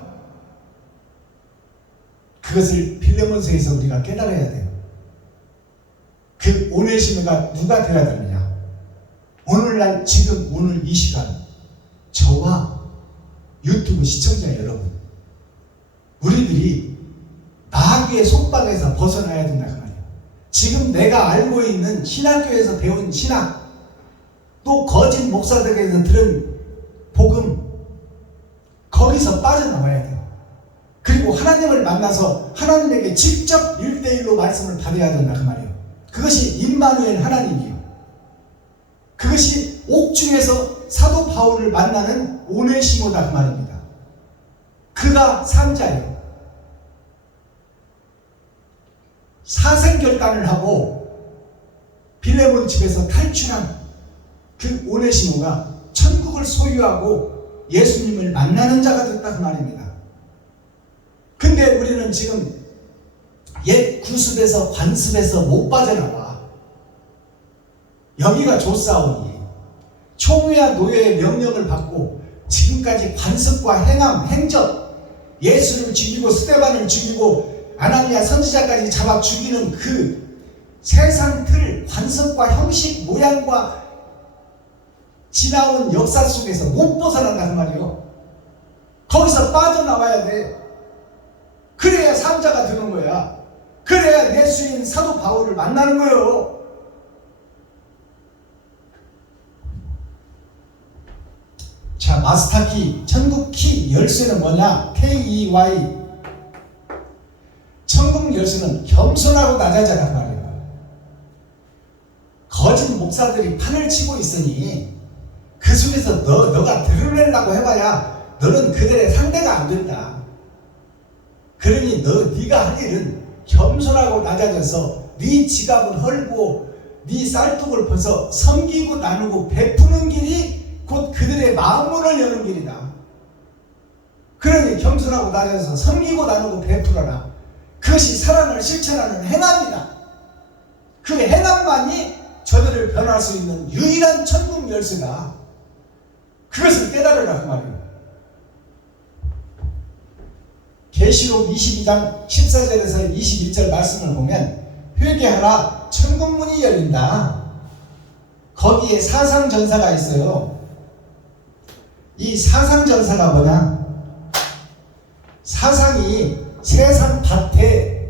그것을 빌레몬서에서 우리가 깨달아야 돼요. 그 오네시모가 누가 되어야 되느냐? 오늘날 지금 오늘 이 시간 저와 유튜브 시청자 여러분, 우리들이 마귀의 속박에서 벗어나야 된다 그 말이에요. 지금 내가 알고 있는 신학교에서 배운 신학, 또 거짓 목사들에게서 들은 복음, 거기서 빠져나와야 돼요. 그리고 하나님을 만나서 하나님에게 직접 1대1로 말씀을 받아야 된다 그 말이에요. 그것이 임마누엘 하나님이에요. 그것이 옥중에서 사도 바울을 만나는 오네시모다 그 말입니다. 그가 산자예요. 사생결단을 하고 빌레몬 집에서 탈출한 그 오네시모가 천국을 소유하고 예수님을 만나는 자가 됐다 그 말입니다. 근데 우리는 지금 옛 구습에서 관습에서 못 빠져나와. 여기가 조사오니 총회와 노예의 명령을 받고 지금까지 관습과 행함, 행적, 예수를 죽이고 스데반을 죽이고 아나니아 선지자까지 잡아 죽이는 그 세상 틀, 관습과 형식, 모양과 지나온 역사 속에서 못 벗어난다 그 말이에요. 거기서 빠져나와야 돼. 그래야 삼자가 되는 거야. 그래야 예수인 사도 바울을 만나는 거예요. 자, 마스터키, 천국키 열쇠는 뭐냐? KEY. 천국 열쇠는 겸손하고 낮아져란 말이에요. 거짓 목사들이 판을 치고 있으니 그 속에서 너가 드러내려고 해봐야 너는 그들의 상대가 안 된다. 그러니 네가 할 일은 겸손하고 낮아져서 네 지갑을 헐고 네 쌀뚝을 벗어 섬기고 나누고 베푸는 길이 곧 그들의 마음문을 여는 길이다. 그러니 겸손하고 낮아져서 섬기고 나누고 베풀어라. 그것이 사랑을 실천하는 행함이다. 그 행함만이 저들을 변할 수 있는 유일한 천국 열쇠다. 그것을 깨달으라 그 말이에요. 계시록 22장 14절에서 21절 말씀을 보면 회개하라 천국문이 열린다. 거기에 사상전사가 있어요. 이 사상전사가 뭐냐? 사상이 세상 밭에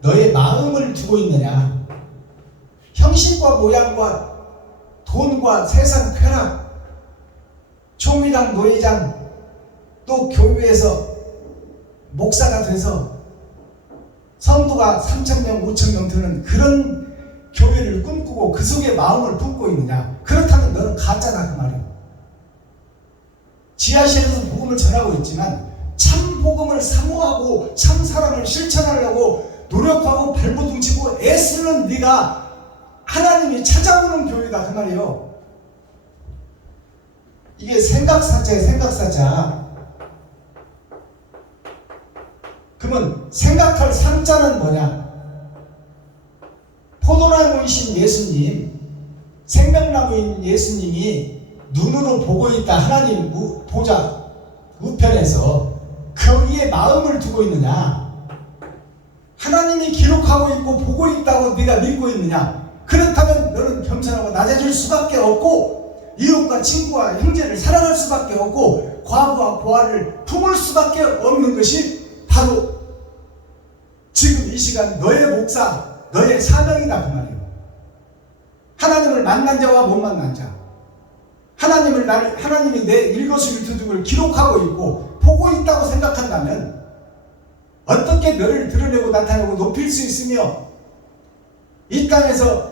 너의 마음을 두고 있느냐? 형식과 모양과 돈과 세상 쾌락, 총회장, 노회장, 또 교회에서 목사가 돼서 성도가 3,000명, 5,000명 드는 그런 교회를 꿈꾸고 그 속에 마음을 품고 있느냐? 그렇다면 너는 가짜다 그 말이에요. 지하실에서 복음을 전하고 있지만 참 복음을 사모하고 참 사랑을 실천하려고 노력하고 발버둥 치고 애쓰는 네가 하나님이 찾아오는 교회다 그 말이에요. 이게 생각사자예요. 생각사자. 그러면 생각할 상자는 뭐냐? 포도나무이신 예수님, 생명나무인 예수님이 눈으로 보고 있다. 하나님 보자. 우편에서 거기에 마음을 두고 있느냐? 하나님이 기록하고 있고 보고 있다고 네가 믿고 있느냐? 그렇다면 너는 겸손하고 낮아질 수밖에 없고 이웃과 친구와 형제를 사랑할 수밖에 없고 과부와 고아를 품을 수밖에 없는 것이 바로 지금 이 시간 너의 목사, 너의 사명이다 그 말이에요. 하나님을 만난 자와 못 만난 자, 하나님이 내 일거수일투족을 기록하고 있고 보고 있다고 생각한다면 어떻게 너를 드러내고 나타내고 높일 수 있으며 이 땅에서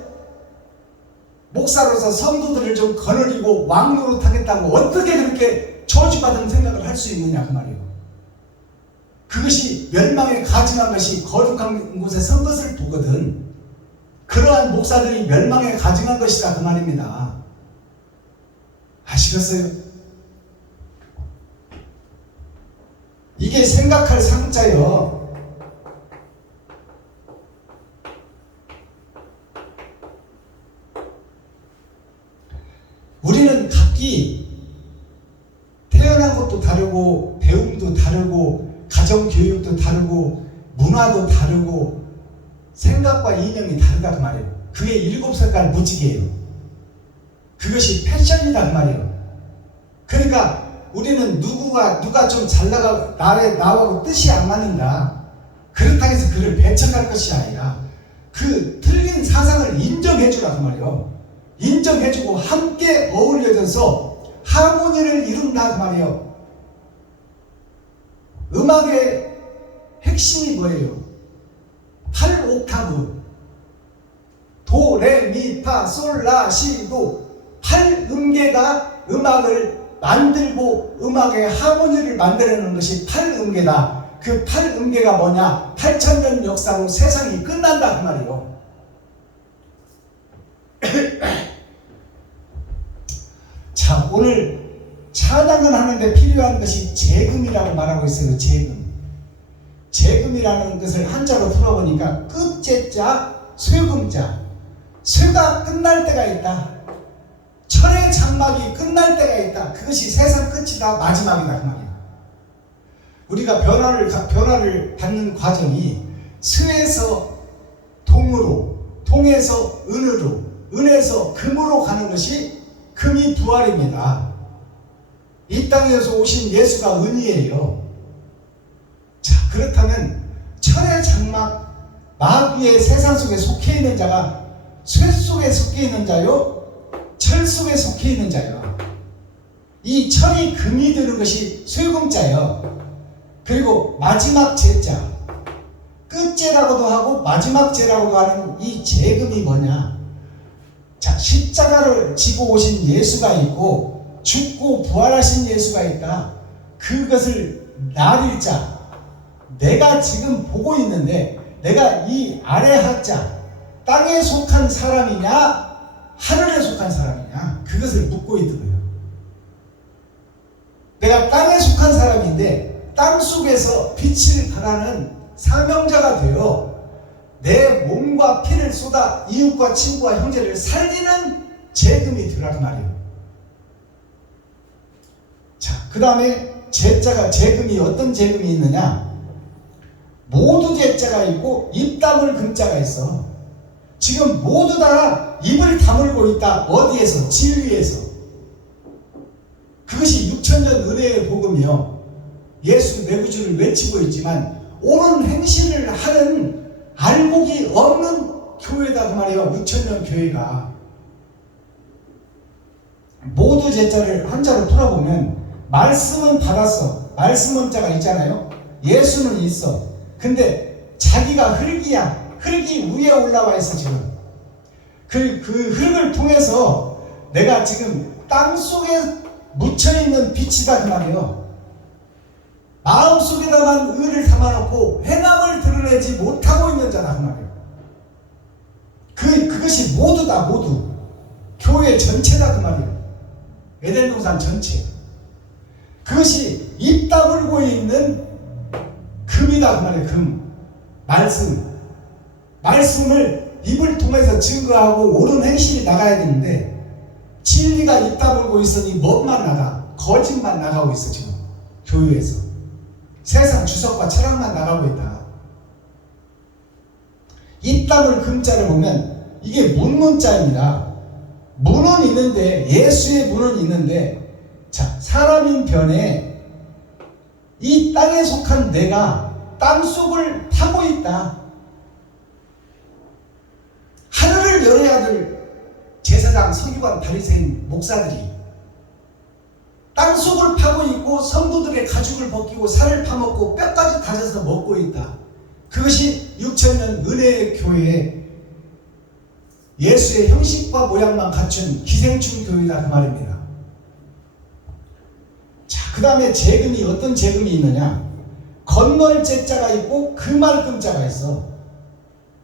목사로서 성도들을 좀 거느리고 왕노릇 하겠다고 어떻게 그렇게 저주받은 생각을 할 수 있느냐 그 말이에요. 그것이 멸망에 가증한 것이 거룩한 곳에 선 것을 보거든. 그러한 목사들이 멸망에 가증한 것이다 그 말입니다. 아시겠어요? 이게 생각할 상자요. 우리는 각기 태어난 것도 다르고 배움도 다르고 가정교육도 다르고 문화도 다르고 생각과 이념이 다르다 그 말이에요. 그게 7색깔 무지개예요. 그것이 패션이다 그 말이에요. 그러니까 우리는 누가 좀 잘나가 나하고 뜻이 안 맞는다 그렇다고 해서 그를 배척할 것이 아니라 그 틀린 사상을 인정해주라 그 말이에요. 인정해주고 함께 어울려져서 하모니를 이룬다 그 말이에요. 음악의 핵심이 뭐예요? 8옥타브 도, 레, 미, 파, 솔, 라, 시, 도 8음계가 음악을 만들고 음악의 하모니를 만들어내는 것이 8음계다. 그 8음계가 뭐냐? 8000년 역사로 세상이 끝난다 그 말이에요. 자, 오늘 찬양을 하는데 필요한 것이 재금이라고 말하고 있어요. 재금이라는 것을 한자로 풀어보니까 끝제자, 쇠금자. 쇠가 끝날 때가 있다. 철의 장막이 끝날 때가 있다. 그것이 세상 끝이다. 마지막이다 그 말이야. 우리가 변화를 받는 과정이 수에서 동으로, 동에서 은으로, 은에서 금으로 가는 것이 금이 부활입니다. 이 땅에서 오신 예수가 은이에요. 자, 그렇다면 철의 장막, 마귀의 세상 속에 속해 있는 자가 쇠 속에 속해 있는 자요? 철 속에 속해 있는 자요. 이 철이 금이 되는 것이 쇠금자요. 그리고 마지막 제자, 끝제라고도 하고 마지막 제라고도 하는 이 재금이 뭐냐? 자, 십자가를 지고 오신 예수가 있고 죽고 부활하신 예수가 있다. 그것을 나릴 자, 내가 지금 보고 있는데 내가 이 아래 하자, 땅에 속한 사람이냐 하늘에 속한 사람이냐 그것을 묻고 있는 거예요. 내가 땅에 속한 사람인데 땅 속에서 빛을 발하는 사명자가 되어 내 몸과 피를 쏟아 이웃과 친구와 형제를 살리는 재금이 되라고 말이에요. 자, 그 다음에 재금이 어떤 재금이 있느냐? 모두 제자가 있고 입 다물 금자가 있어. 지금 모두 다 입을 다물고 있다. 어디에서? 진리에서. 그것이 6000년 은혜의 복음이요. 예수 내 구주를 외치고 있지만 옳은 행실을 하는 알곡이 없는 교회다 그 말이에요. 6000년 교회가. 모두 제자를 한자로 풀어보면 말씀은 받았어. 말씀은 자가 있잖아요. 예수는 있어. 근데 자기가 흙이야. 흙이 위에 올라와 있어 지금. 그 흙을 통해서 내가 지금 땅 속에 묻혀있는 빛이다 그 말이에요. 마음속에다만 의를 담아놓고 행함을 드러내지 못하고 있는 자다 그 말이에요. 그것이 모두다. 모두 교회 전체다 그 말이에요. 에덴 동산 전체. 그것이 입 다물고 있는 금이다 그 말이에요. 금. 말씀을 입을 통해서 증거하고 옳은 행실이 나가야 되는데 진리가 입 다물고 있으니 뭐만 나가? 거짓만 나가고 있어 지금. 교회에서. 세상 주석과 철학만 나가고 있다. 이 땅을 금자를 보면 이게 문문자입니다. 문은 있는데, 예수의 문은 있는데, 자, 사람인 변에 이 땅에 속한 내가 땅속을 타고 있다. 하늘을 열어야 될 제사장, 서기관, 바리새인, 목사들이 땅속을 파고 있고 성도들의 가죽을 벗기고 살을 파먹고 뼈까지 다져서 먹고 있다. 그것이 6천년 은혜의 교회에 예수의 형식과 모양만 갖춘 기생충 교회다, 그 말입니다. 자, 그 다음에 재금이 어떤 재금이 있느냐? 건널 제자가 있고 금할 자가 있어.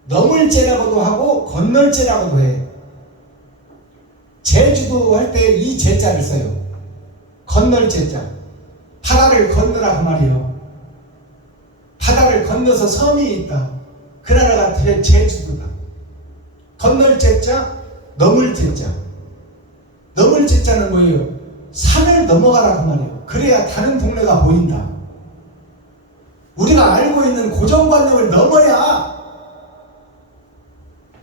넘을 제라고도 하고 건널 제라고도 해. 제주도 할 때 이 제자를 써요. 건널 제자. 바다를 건너라, 그 말이에요. 바다를 건너서 섬이 있다. 그 나라가 제주도다. 건널 제자, 넘을 제자. 넘을 제자는 뭐예요? 산을 넘어가라, 그 말이에요. 그래야 다른 동네가 보인다. 우리가 알고 있는 고정관념을 넘어야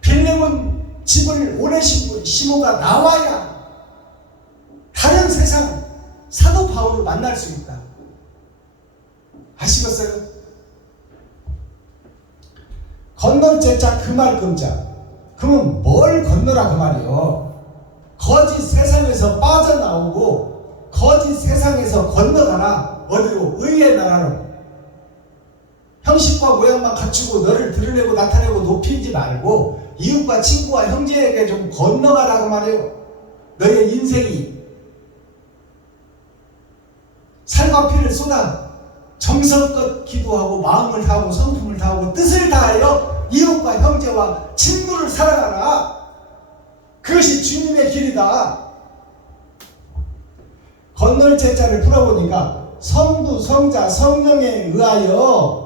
빌레몬 집을 오네시모가 나와야 다른 세상 사도 바울을 만날 수 있다. 아시겠어요? 건널 제자, 금할 금자. 그러면 뭘 건너라, 그 말이요? 거짓 세상에서 빠져나오고 거짓 세상에서 건너가라. 어디로? 의의 나라로. 형식과 모양만 갖추고 너를 드러내고 나타내고 높이지 말고 이웃과 친구와 형제에게 좀 건너가라, 그 말이에요. 너의 인생이 살과 피를 쏟아 정성껏 기도하고 마음을 다하고 성품을 다하고 뜻을 다하여 이웃과 형제와 친구를 사랑하라. 그것이 주님의 길이다. 건널 제자를 풀어보니까 성부, 성자, 성령에 의하여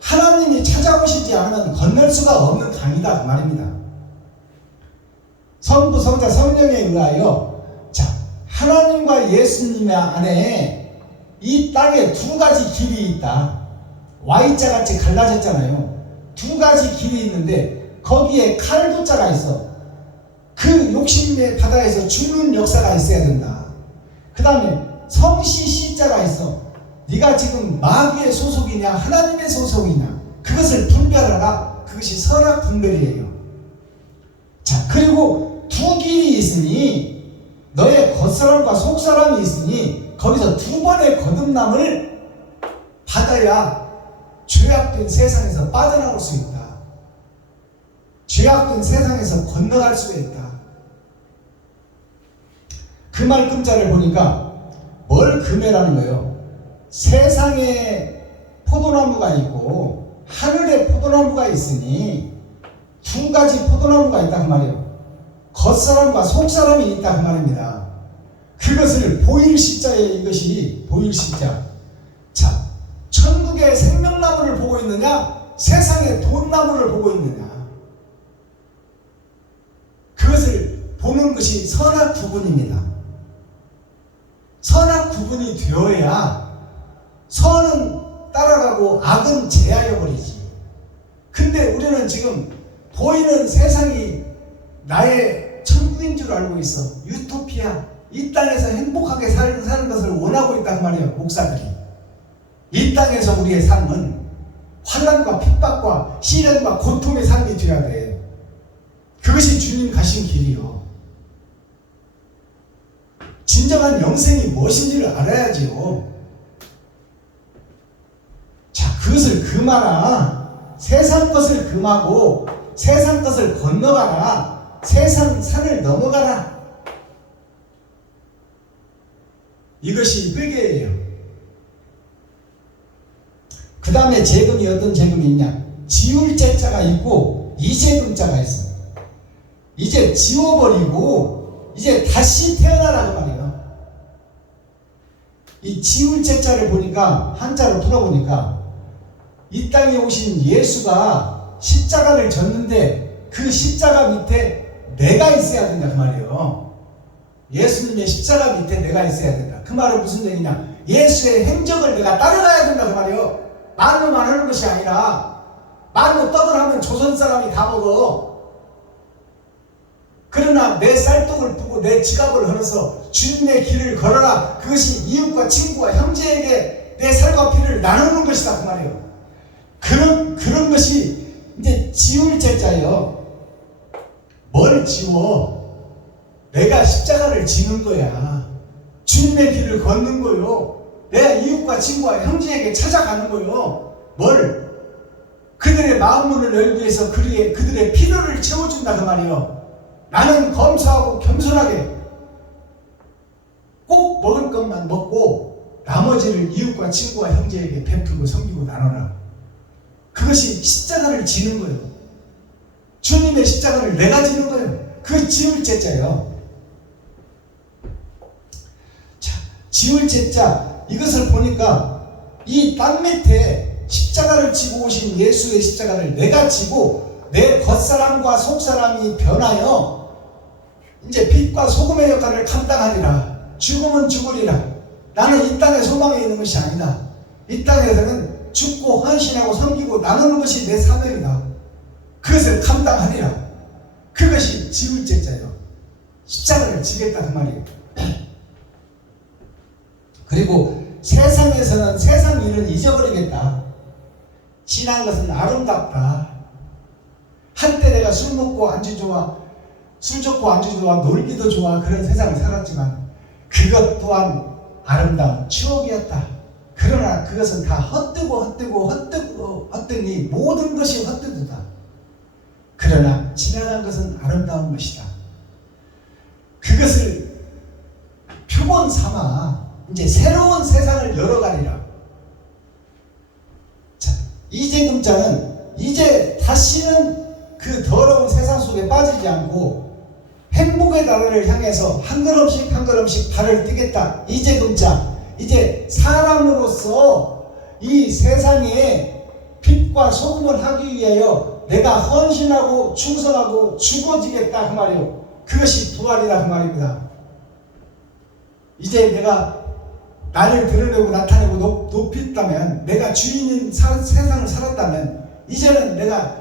하나님이 찾아오시지 않으면 건널 수가 없는 강이다, 그 말입니다. 성부, 성자, 성령에 의하여, 자, 하나님과 예수님 안에 이 땅에 두 가지 길이 있다. Y자 같이 갈라졌잖아요. 두 가지 길이 있는데 거기에 칼도자가 있어. 그 욕심의 바다에서 죽는 역사가 있어야 된다. 그 다음에 성시 시자가 있어. 네가 지금 마귀의 소속이냐 하나님의 소속이냐 그것을 분별하라. 그것이 선악 분별이에요. 자, 그리고 두 길이 있으니 너의 겉사람과 속사람이 있으니 거기서 두 번의 거듭남을 받아야 죄악된 세상에서 빠져나올 수 있다. 죄악된 세상에서 건너갈 수가 있다. 그 말금자를 보니까 뭘 금해라는 거예요? 세상에 포도나무가 있고 하늘에 포도나무가 있으니 두 가지 포도나무가 있다, 그 말이에요. 겉사람과 속사람이 있다, 그 말입니다. 그것을 보일 시자에 이것이 보일 시자. 자, 천국의 생명나무를 보고 있느냐 세상의 돈나무를 보고 있느냐, 그것을 보는 것이 선악 구분입니다. 선악 구분이 되어야 선은 따라가고 악은 제하여 버리지. 근데 우리는 지금 보이는 세상이 나의 천국인 줄 알고 있어. 유토피아. 이 땅에서 행복하게 사는 것을 원하고 있단 말이에요, 목사들이. 이 땅에서 우리의 삶은 환난과 핍박과 시련과 고통의 삶이 되어야 돼. 그것이 주님 가신 길이요. 진정한 영생이 무엇인지를 알아야지요. 자, 그것을 금하라. 세상 것을 금하고 세상 것을 건너가라. 세상 산을 넘어가라. 이것이 회개예요. 그 다음에 재금이 어떤 재금이 있냐? 지울 제자가 있고 이재금자가 있어. 이제 지워버리고 이제 다시 태어나라고 말이에요. 이 지울 제자를 보니까 한자로 풀어보니까 이 땅에 오신 예수가 십자가를 졌는데 그 십자가 밑에 내가 있어야 된다, 그 말이에요. 예수님의 십자가 밑에 내가 있어야 된다. 그 말은 무슨 얘기냐? 예수의 행적을 내가 따라가야 된다 그 말이요. 말로만 하는 것이 아니라 말로 떡을 하면 조선 사람이 다 먹어. 그러나 내 쌀떡을 두고 내 지갑을 흘러서 주님의 길을 걸어라. 그것이 이웃과 친구와 형제에게 내 살과 피를 나누는 것이다 그 말이에요. 그런 것이 이제 지울 제자예요. 뭘 지워? 내가 십자가를 지는 거야. 주님의 길을 걷는 거요. 내 이웃과 친구와 형제에게 찾아가는 거요. 뭘? 그들의 마음문을 열기 위해서 그들의 필요를 채워준다 그 말이에요. 나는 검소하고 겸손하게 꼭 먹을 것만 먹고 나머지를 이웃과 친구와 형제에게 베풀고 섬기고 나눠라. 그것이 십자가를 지는 거예요. 주님의 십자가를 내가 지는 거예요. 그 지울 제자예요. 자, 지울 제자 이것을 보니까 이 땅 밑에 십자가를 지고 오신 예수의 십자가를 내가 지고 내 겉사람과 속사람이 변하여 이제 빛과 소금의 역할을 감당하리라. 죽으면 죽으리라. 나는 이 땅에 소망이 있는 것이 아니다. 이 땅에서는 죽고 헌신하고 섬기고 나누는 것이 내 사명이다. 그것을 감당하리라. 그것이 지울 제자예요. 십자가를 지겠다 그 말이에요. 그리고 세상에서는 세상 일은 잊어버리겠다. 지난 것은 아름답다. 한때 내가 술 먹고 안주 좋아, 술 좋고 안주 좋아, 놀기도 좋아 그런 세상을 살았지만 그것 또한 아름다운 추억이었다. 그러나 그것은 다 헛되니 모든 것이 헛되다. 그러나 지나간 것은 아름다운 것이다. 그것을 표본 삼아 이제 새로운 세상을 열어가리라. 자, 이재금자는 이제 다시는 그 더러운 세상 속에 빠지지 않고 행복의 나라를 향해서 한 걸음씩 한 걸음씩 발을 떼겠다. 이재금자 이제 사람으로서 이 세상에 빛과 소금을 하기 위하여 내가 헌신하고 충성하고 죽어지겠다 그 말이요. 그것이 부활이라 그 말입니다. 이제 내가 나를 드러내고 나타내고 높였다면, 내가 주인인 세상을 살았다면 이제는 내가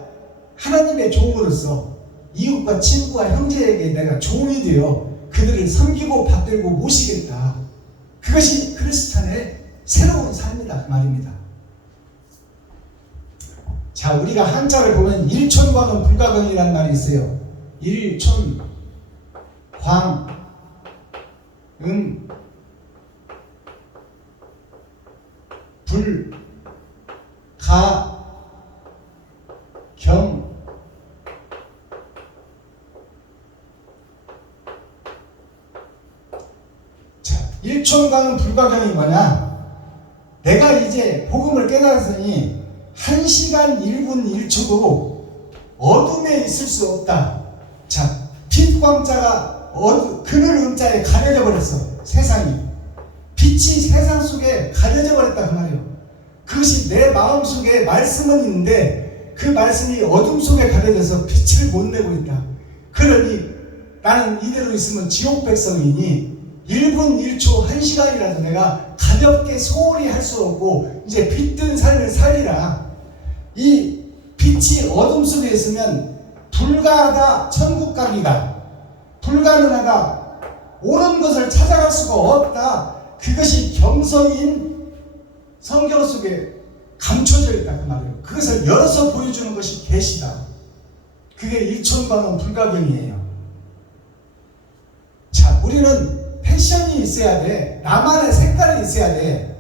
하나님의 종으로서 이웃과 친구와 형제에게 내가 종이 되어 그들을 섬기고 받들고 모시겠다. 그것이 크리스찬의 새로운 삶이다 그 말입니다. 자, 우리가 한자를 보면 일촌광은 불가경이라는 말이 있어요. 일촌, 광, 불, 가, 경. 자, 일촌광은 불가경이 뭐냐? 내가 이제 복음을 깨달았으니 1시간 1분 1초도 어둠에 있을 수 없다. 자, 빛광자가 그늘 음자에 가려져 버렸어. 세상이. 빛이 세상 속에 가려져 버렸다 그 말이에요. 그것이 내 마음 속에 말씀은 있는데 그 말씀이 어둠 속에 가려져서 빛을 못 내고 있다. 그러니 나는 이대로 있으면 지옥 백성이니 1분 1초 1시간이라도 내가 가볍게 소홀히 할 수 없고 이제 빛든 삶을 살리라. 이 빛이 어둠 속에 있으면 불가하다 천국 가기가, 불가능하다 옳은 것을 찾아갈 수가 없다. 그것이 경성인 성경 속에 감춰져 있다 그 말이에요. 그것을 열어서 보여주는 것이 계시다. 그게 일촌광은 불가경이에요. 자, 우리는 패션이 있어야 돼. 나만의 색깔이 있어야 돼.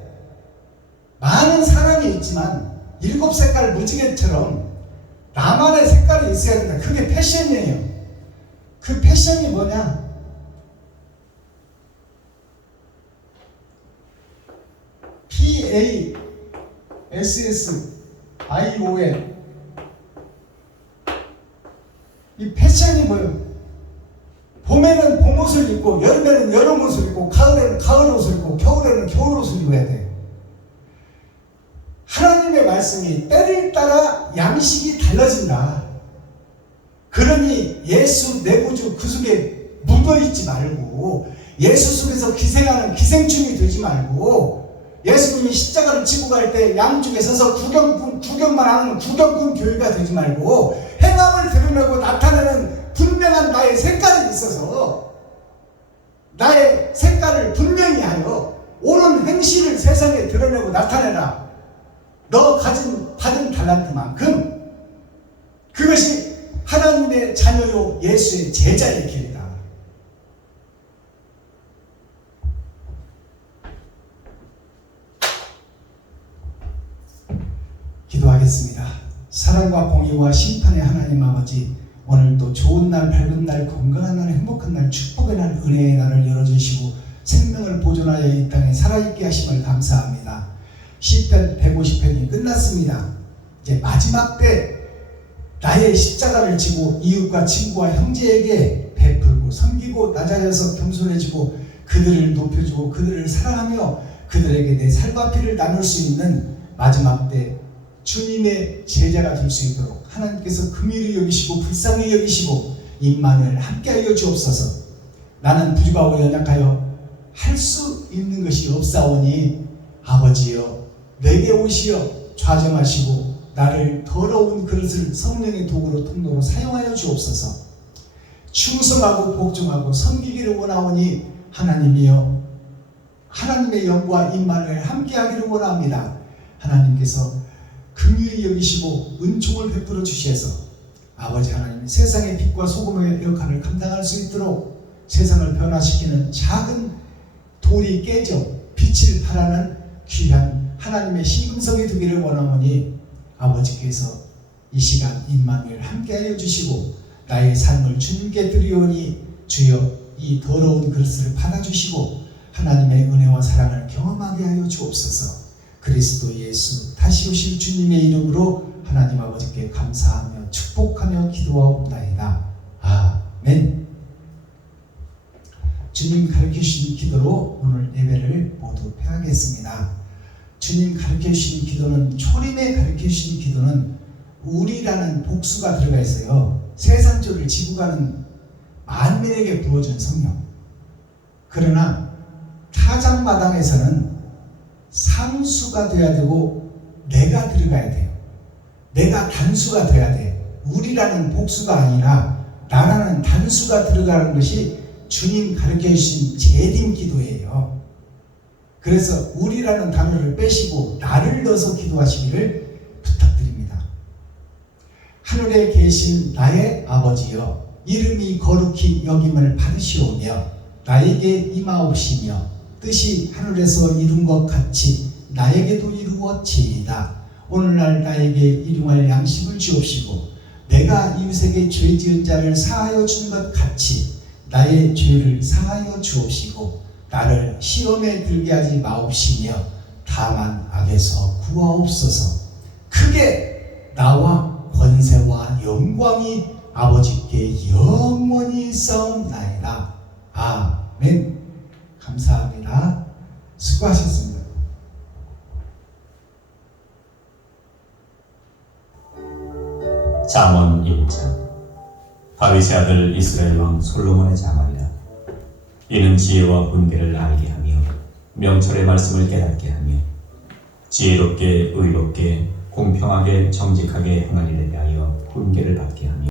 많은 사람이 있지만 7색깔 무지개처럼 나만의 색깔이 있어야 된다. 그게 패션이에요. 그 패션이 뭐냐? PASSION. 이 패션이 뭐예요? 봄에는 봄옷을 입고, 여름에는 여름옷을 입고, 가을에는 가을옷을 입고, 겨울에는 겨울옷을 입어야 돼. 하나님의 말씀이 때를 따라 양식이 달라진다. 그러니 예수 내 구주 그 속에 묻어있지 말고, 예수 속에서 기생하는 기생충이 되지 말고, 예수님이 십자가를 지고 갈 때 양쪽에 서서 구경만 하는 구경꾼 교회가 되지 말고 행함을 드러내고 나타내는 분명한 나의 색깔이 있어서 나의 색깔을 분명히 하여 옳은 행실을 세상에 드러내고 나타내라. 너 받은 달란트만큼 그것이 하나님의 자녀요 예수의 제자의 길이다. 기도하겠습니다. 사랑과 공의와 심판의 하나님 아버지, 오늘도 좋은 날, 밝은 날, 건강한 날, 행복한 날, 축복의 날, 은혜의 날을 열어주시고 생명을 보존하여 이 땅에 살아있게 하심을 감사합니다. 시편 150편이 끝났습니다. 이제 마지막 때 나의 십자가를 지고 이웃과 친구와 형제에게 베풀고 섬기고 낮아져서 겸손해지고 그들을 높여주고 그들을 사랑하며 그들에게 내 살과 피를 나눌 수 있는 마지막 때 주님의 제자가 될 수 있도록 하나님께서 긍휼히 여기시고 불쌍히 여기시고 임마누엘 함께하여 주옵소서. 나는 부족하고 연약하여 할 수 있는 것이 없사오니 아버지여 내게 오시어 좌정하시고 나를 더러운 그릇을 성령의 도구로 통로로 사용하여 주옵소서. 충성하고 복종하고 섬기기를 원하오니 하나님이여 하나님의 영과 임마누엘 함께하기를 원합니다. 하나님께서 긍휼히 여기시고 은총을 베풀어 주시어서 아버지 하나님 세상의 빛과 소금의 역할을 감당할 수 있도록 세상을 변화시키는 작은 돌이 깨져 빛을 발하는 귀한 하나님의 신금성이 되기를 원하오니 아버지께서 이 시간 임마누엘 함께하여 주시고 나의 삶을 주님께 드리오니 주여 이 더러운 그릇을 받아주시고 하나님의 은혜와 사랑을 경험하게 하여 주옵소서. 그리스도 예수 다시 오실 주님의 이름으로 하나님 아버지께 감사하며 축복하며 기도하옵나이다. 아멘. 주님 가르쳐주신 기도로 오늘 예배를 모두 폐하겠습니다. 주님 가르쳐주신 기도는 초림에 가르쳐주신 기도는 우리라는 복수가 들어가 있어요. 세상조를 지고 가는 만민에게 부어준 성령. 그러나 타작마당에서는 상수가 돼야 되고 내가 들어가야 돼요. 내가 단수가 돼야 돼. 우리라는 복수가 아니라 나라는 단수가 들어가는 것이 주님 가르쳐주신 재림 기도예요. 그래서 우리라는 단어를 빼시고 나를 넣어서 기도하시기를 부탁드립니다. 하늘에 계신 나의 아버지여 이름이 거룩히 여김을 받으시오며 나에게 임하옵시며 뜻이 하늘에서 이룬 것 같이 나에게도 이루어지이다. 오늘날 나에게 일용할 양식을 주옵시고 내가 이웃에게 죄 지은 자를 사하여 준 것 같이 나의 죄를 사하여 주옵시고 나를 시험에 들게 하지 마옵시며 다만 악에서 구하옵소서. 크게 나와 권세와 영광이 아버지께 영원히 있사옵나이다. 아멘. 감사합니다. 수고하셨습니다. 잠언 1장. 다윗의 아들 이스라엘 왕 솔로몬의 잠언이라. 이는 지혜와 분별을 알게 하며 명철의 말씀을 깨닫게 하며 지혜롭게 의롭게 공평하게 정직하게 행한 일에 대하여 훈계를 받게 하며